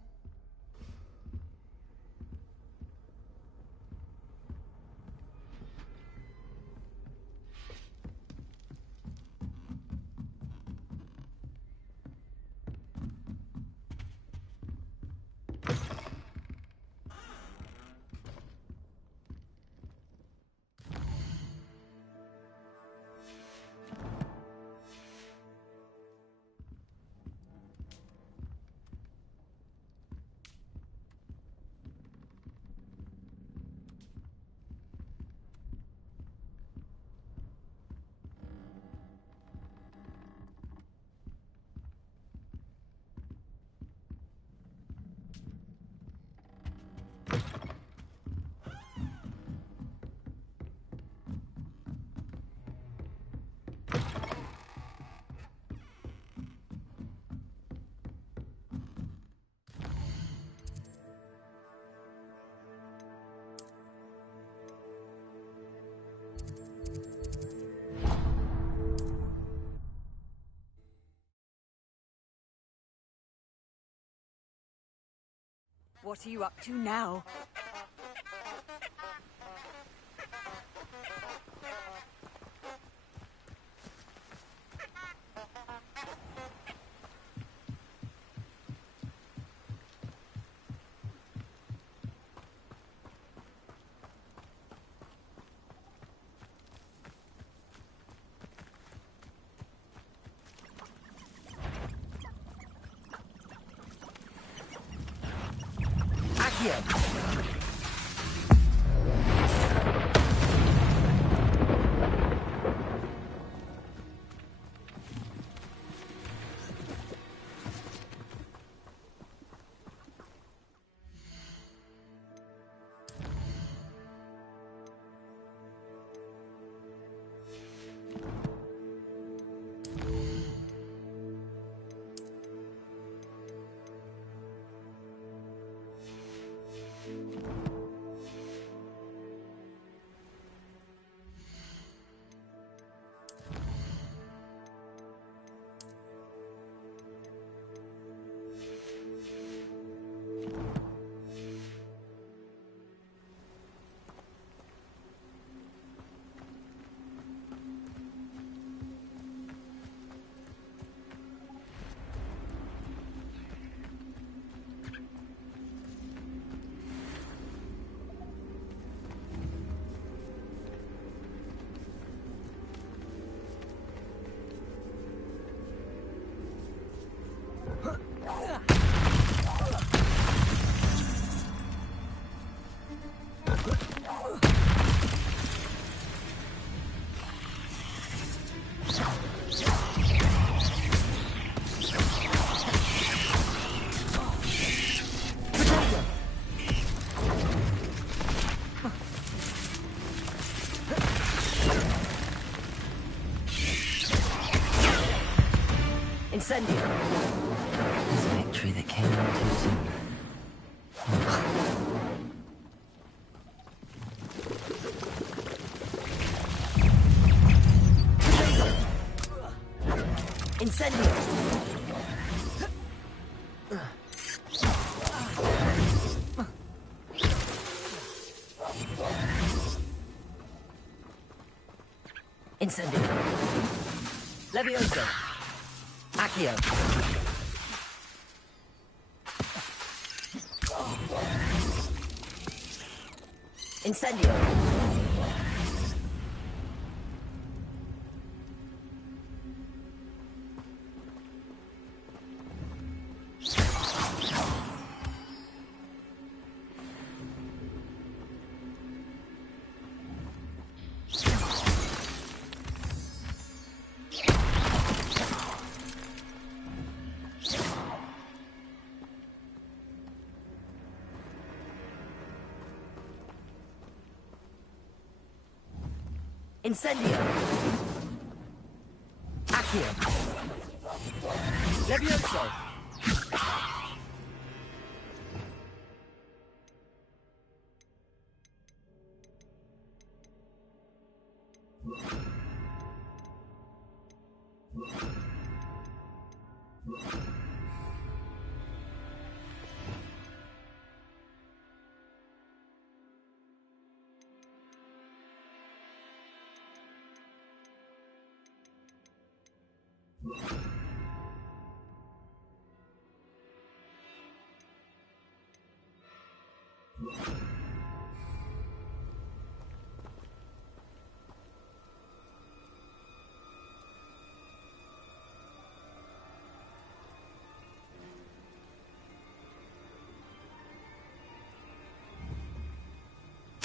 What are you up to now? Incendio. It's a victory that came too soon. Incendio. Incendio. Levioso. Accio. Incendio. Incendio. Accio. Levioso.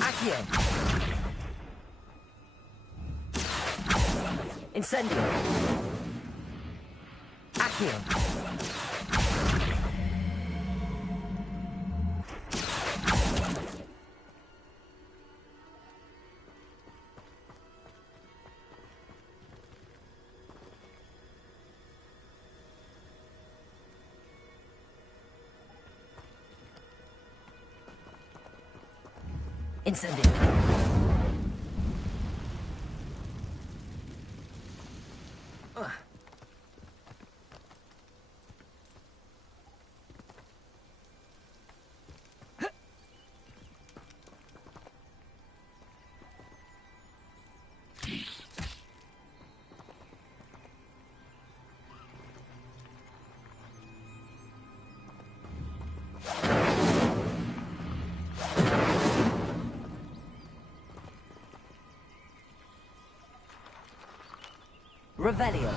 Accio. Incendio. Accio. Incendio. Revelio.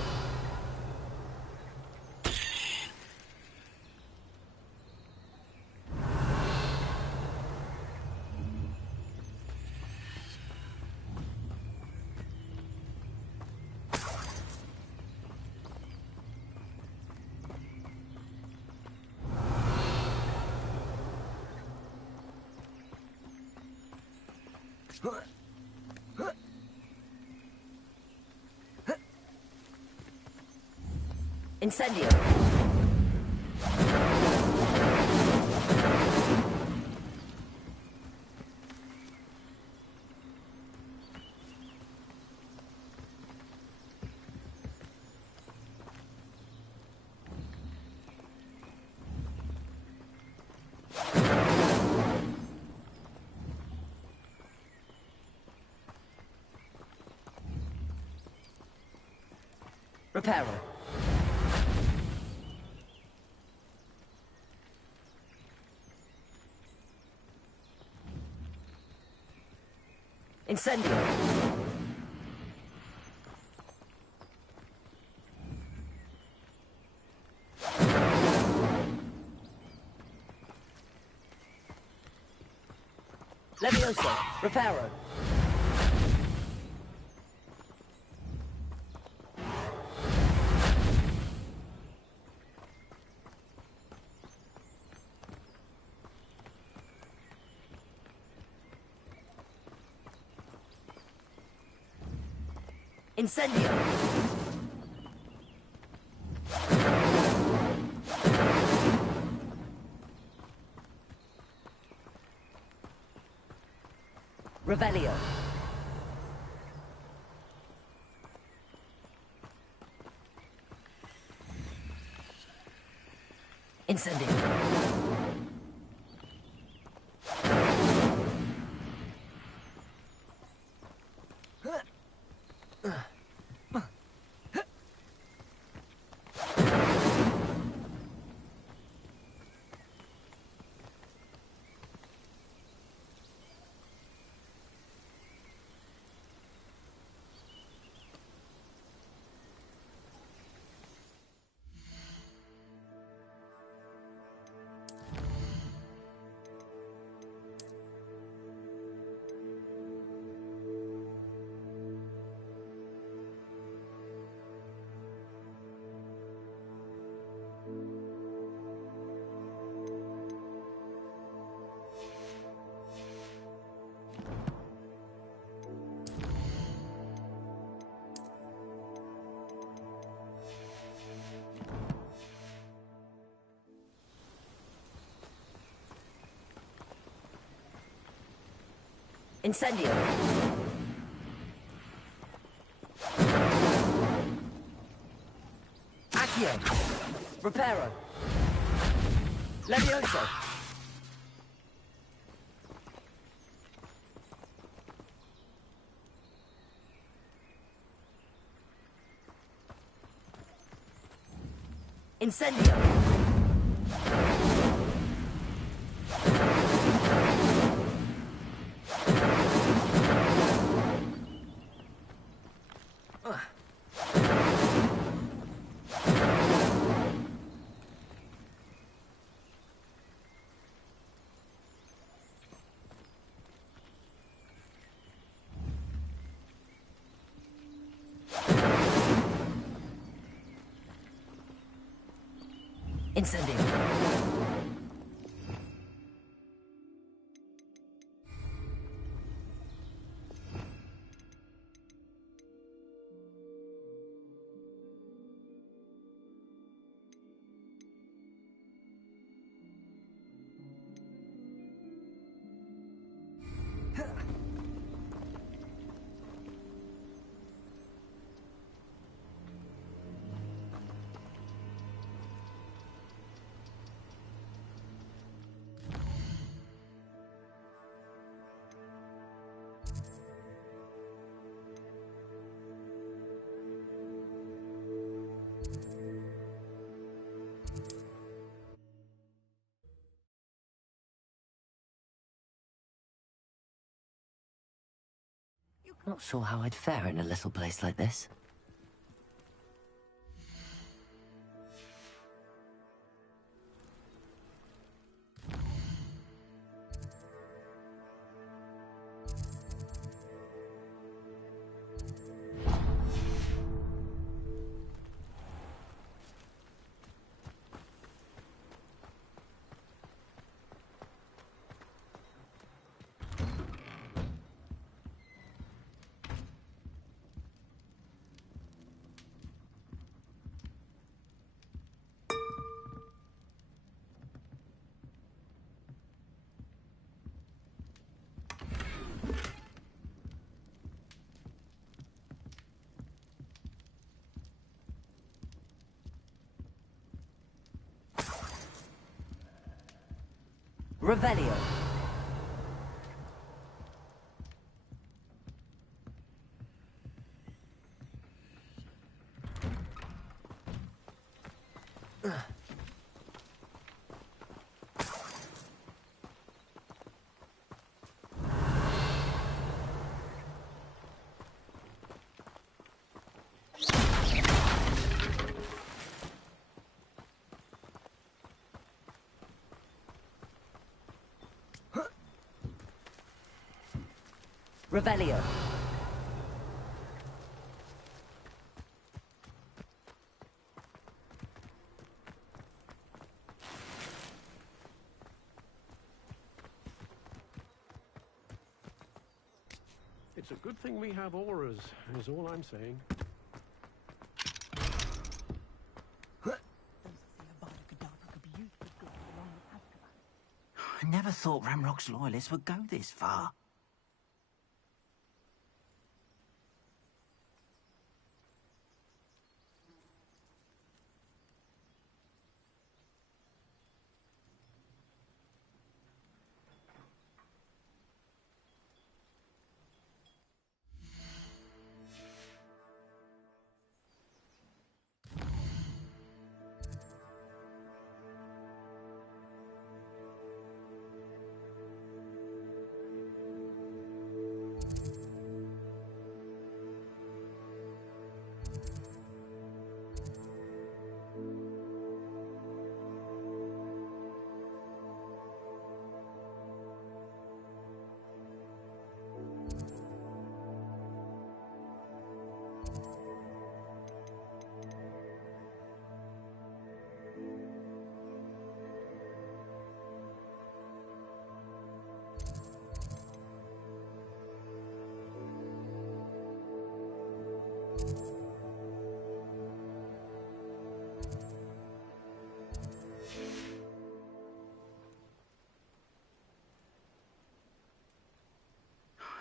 Incendio. Reparo. Incendio. Levioso. Reparo. Incendio. Revelio. Incendio. Incendio. Accio. Reparo. Levioso. Incendio. Incendio. Not sure how I'd fare in a little place like this. Revelio. Revelio. It's a good thing we have auras, is all I'm saying. I never thought Ramrock's loyalists would go this far.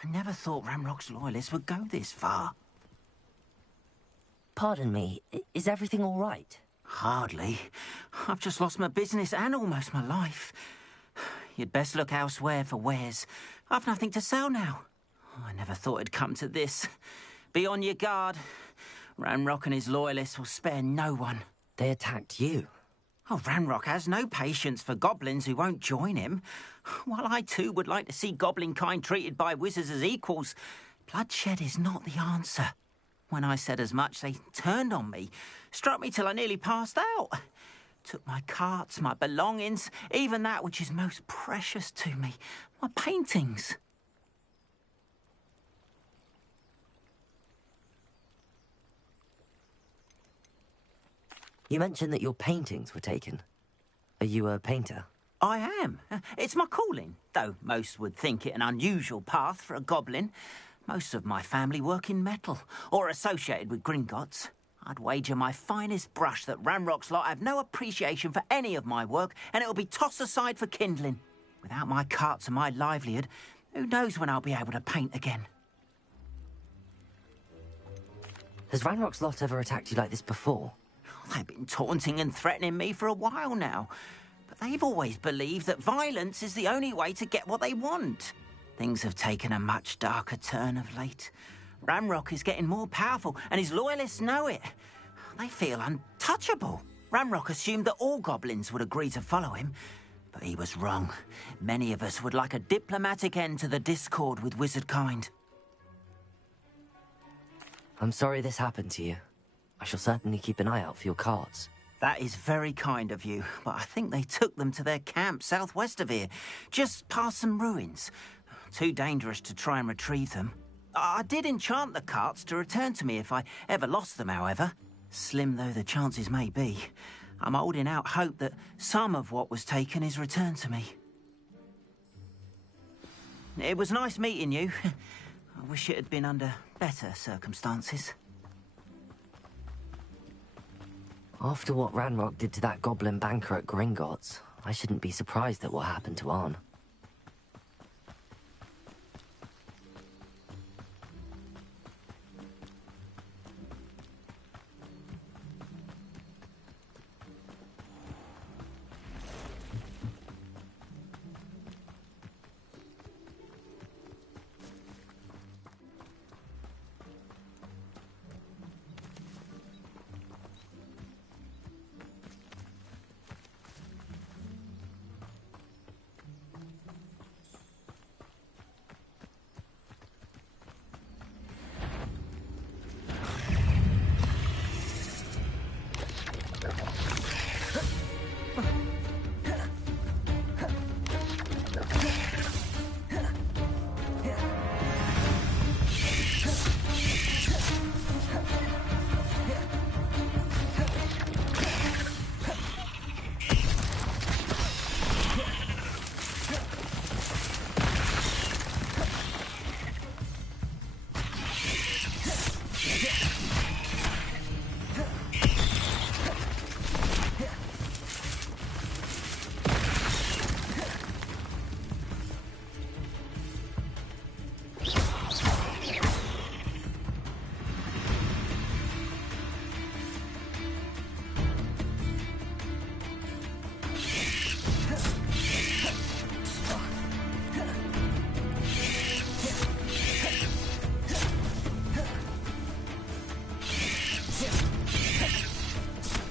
I never thought Ramrock's loyalists would go this far. Pardon me, is everything all right? Hardly. I've just lost my business and almost my life. You'd best look elsewhere for wares. I've nothing to sell now. I never thought it'd come to this. Be on your guard. Ranrock and his loyalists will spare no one. They attacked you? Oh, Ranrock has no patience for goblins who won't join him. While I too would like to see goblin kind treated by wizards as equals, bloodshed is not the answer. When I said as much, they turned on me, struck me till I nearly passed out. Took my carts, my belongings, even that which is most precious to me, my paintings. You mentioned that your paintings were taken. Are you a painter? I am. It's my calling, though most would think it an unusual path for a goblin. Most of my family work in metal, or associated with Gringotts. I'd wager my finest brush that Ranrock's lot have no appreciation for any of my work, and it'll be tossed aside for kindling. Without my carts and my livelihood, who knows when I'll be able to paint again? Has Ranrock's lot ever attacked you like this before? They've been taunting and threatening me for a while now. But they've always believed that violence is the only way to get what they want. Things have taken a much darker turn of late. Ranrock is getting more powerful, and his loyalists know it. They feel untouchable. Ranrock assumed that all goblins would agree to follow him, but he was wrong. Many of us would like a diplomatic end to the discord with wizard kind. I'm sorry this happened to you. I shall certainly keep an eye out for your carts. That is very kind of you, but I think they took them to their camp southwest of here, just past some ruins. Too dangerous to try and retrieve them. I did enchant the carts to return to me if I ever lost them, however. Slim though the chances may be, I'm holding out hope that some of what was taken is returned to me. It was nice meeting you. I wish it had been under better circumstances. After what Ranrock did to that goblin banker at Gringotts, I shouldn't be surprised at what happened to Arn.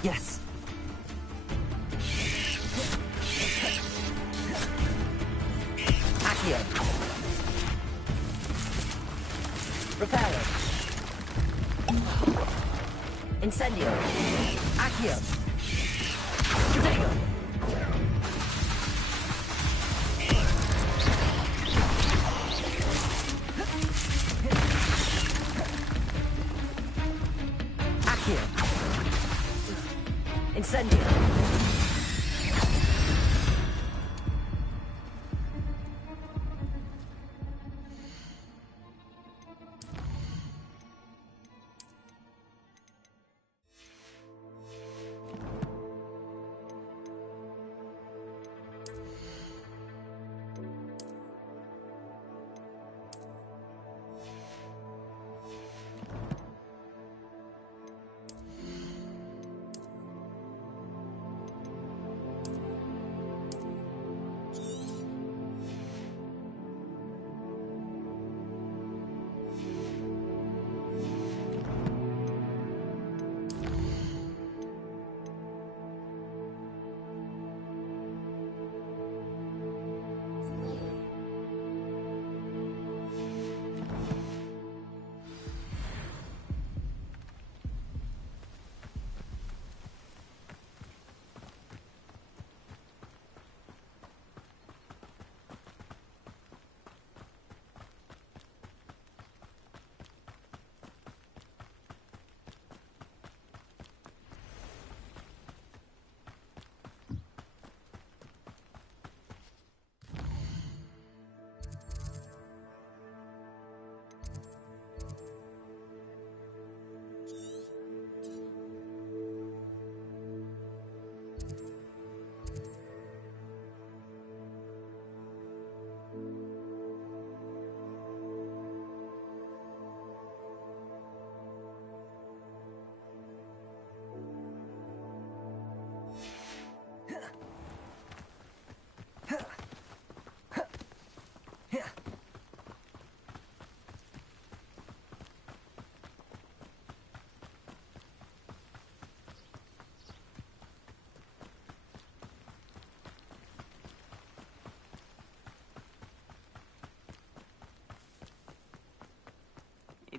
Yes. Accio. Reparo. Incendio. Accio. Stratego. Accio. Incendio.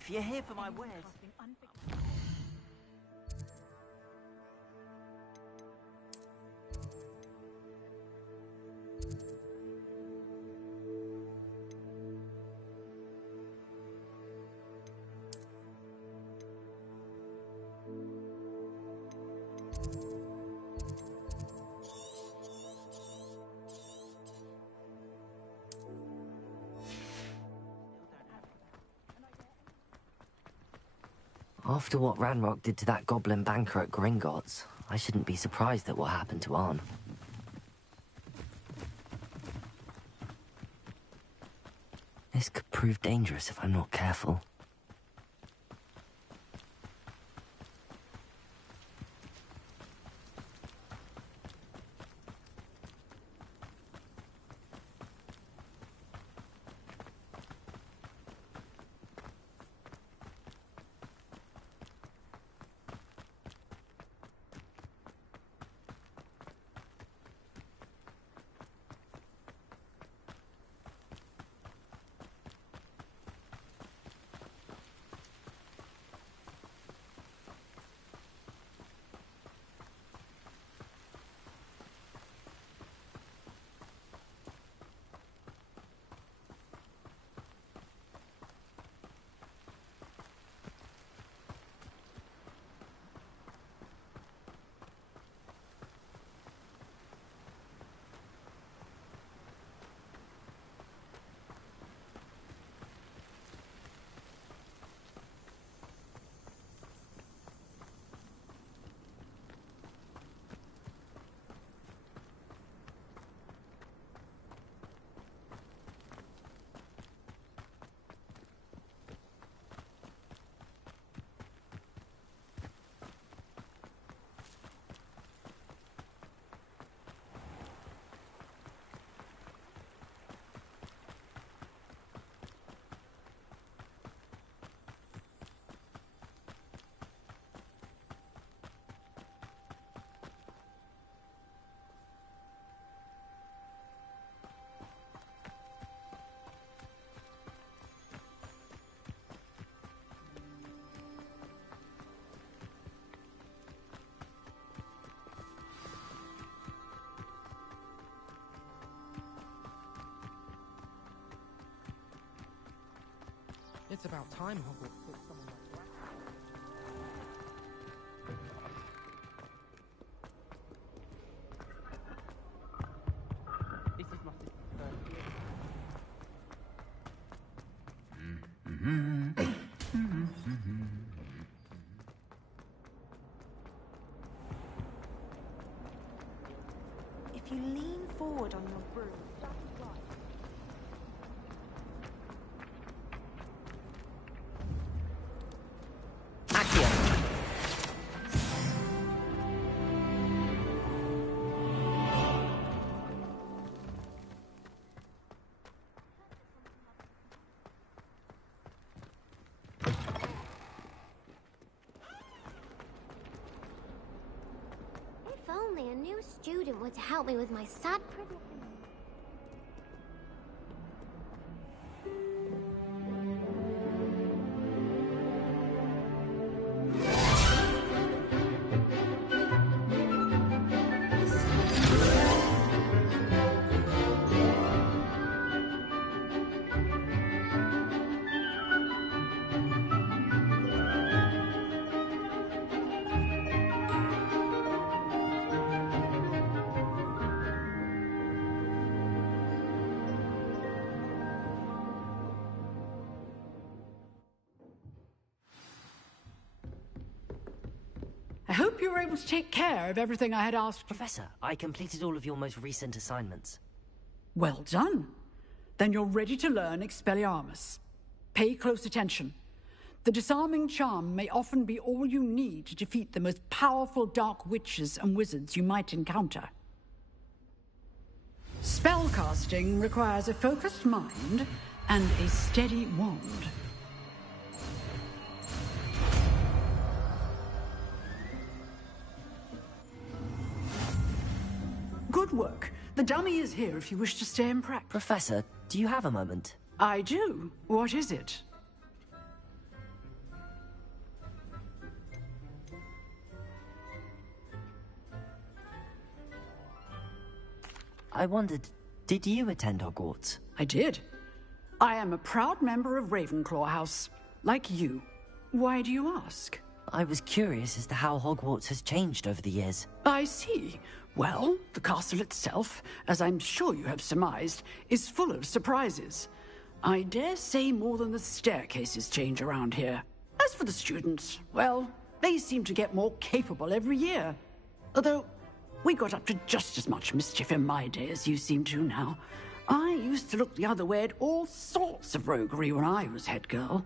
If you're here for my wares... After what Ranrock did to that goblin banker at Gringotts, I shouldn't be surprised at what happened to Arn. This could prove dangerous if I'm not careful. It's about time Hogwarts put someone like that. This is my sister's first year. If you lean forward on your broom, that is right. If only a new student were to help me with my sad predicament. I hope you were able to take care of everything I had asked. Professor, I completed all of your most recent assignments. Well done. Then you're ready to learn Expelliarmus. Pay close attention. The disarming charm may often be all you need to defeat the most powerful dark witches and wizards you might encounter. Spellcasting requires a focused mind and a steady wand. Good work. The dummy is here if you wish to stay and practice. Professor, do you have a moment? I do. What is it? I wondered, did you attend Hogwarts? I did. I am a proud member of Ravenclaw House, like you. Why do you ask? I was curious as to how Hogwarts has changed over the years. I see. Well, the castle itself, as I'm sure you have surmised, is full of surprises. I dare say more than the staircases change around here. As for the students, well, they seem to get more capable every year. Although, we got up to just as much mischief in my day as you seem to now. I used to look the other way at all sorts of roguery when I was head girl.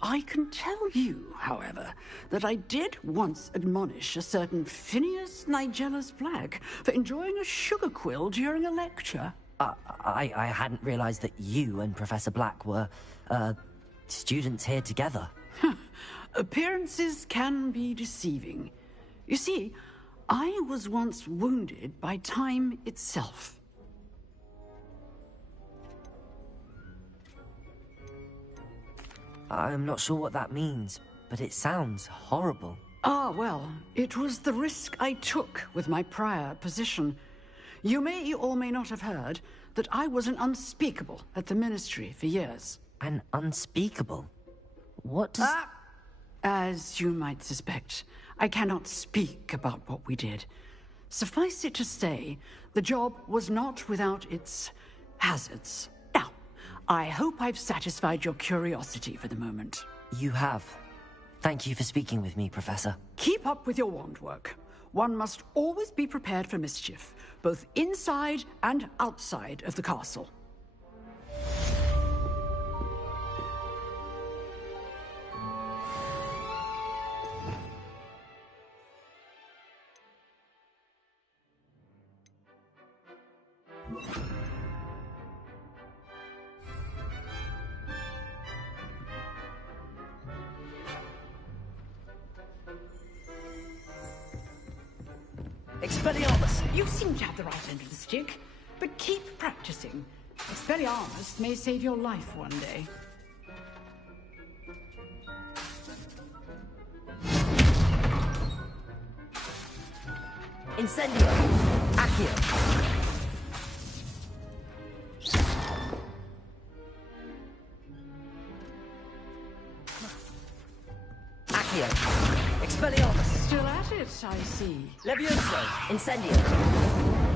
I can tell you, however, that I did once admonish a certain Phineas Nigella's Black for enjoying a sugar quill during a lecture. I hadn't realized that you and Professor Black were, students here together. Appearances can be deceiving. You see, I was once wounded by time itself. I'm not sure what that means, but it sounds horrible. Ah, well, it was the risk I took with my prior position. You may or may not have heard that I was an unspeakable at the Ministry for years. An unspeakable? What does... As you might suspect, I cannot speak about what we did. Suffice it to say, the job was not without its hazards. Now, I hope I've satisfied your curiosity for the moment. You have. Thank you for speaking with me, Professor. Keep up with your wand work. One must always be prepared for mischief, both inside and outside of the castle. Expelliarmus! You seem to have the right end of the stick, but keep practicing. Expelliarmus may save your life one day. Incendio! Accio! Accio! Expelliarmus! Still at it, I see. Levioso! Incendio!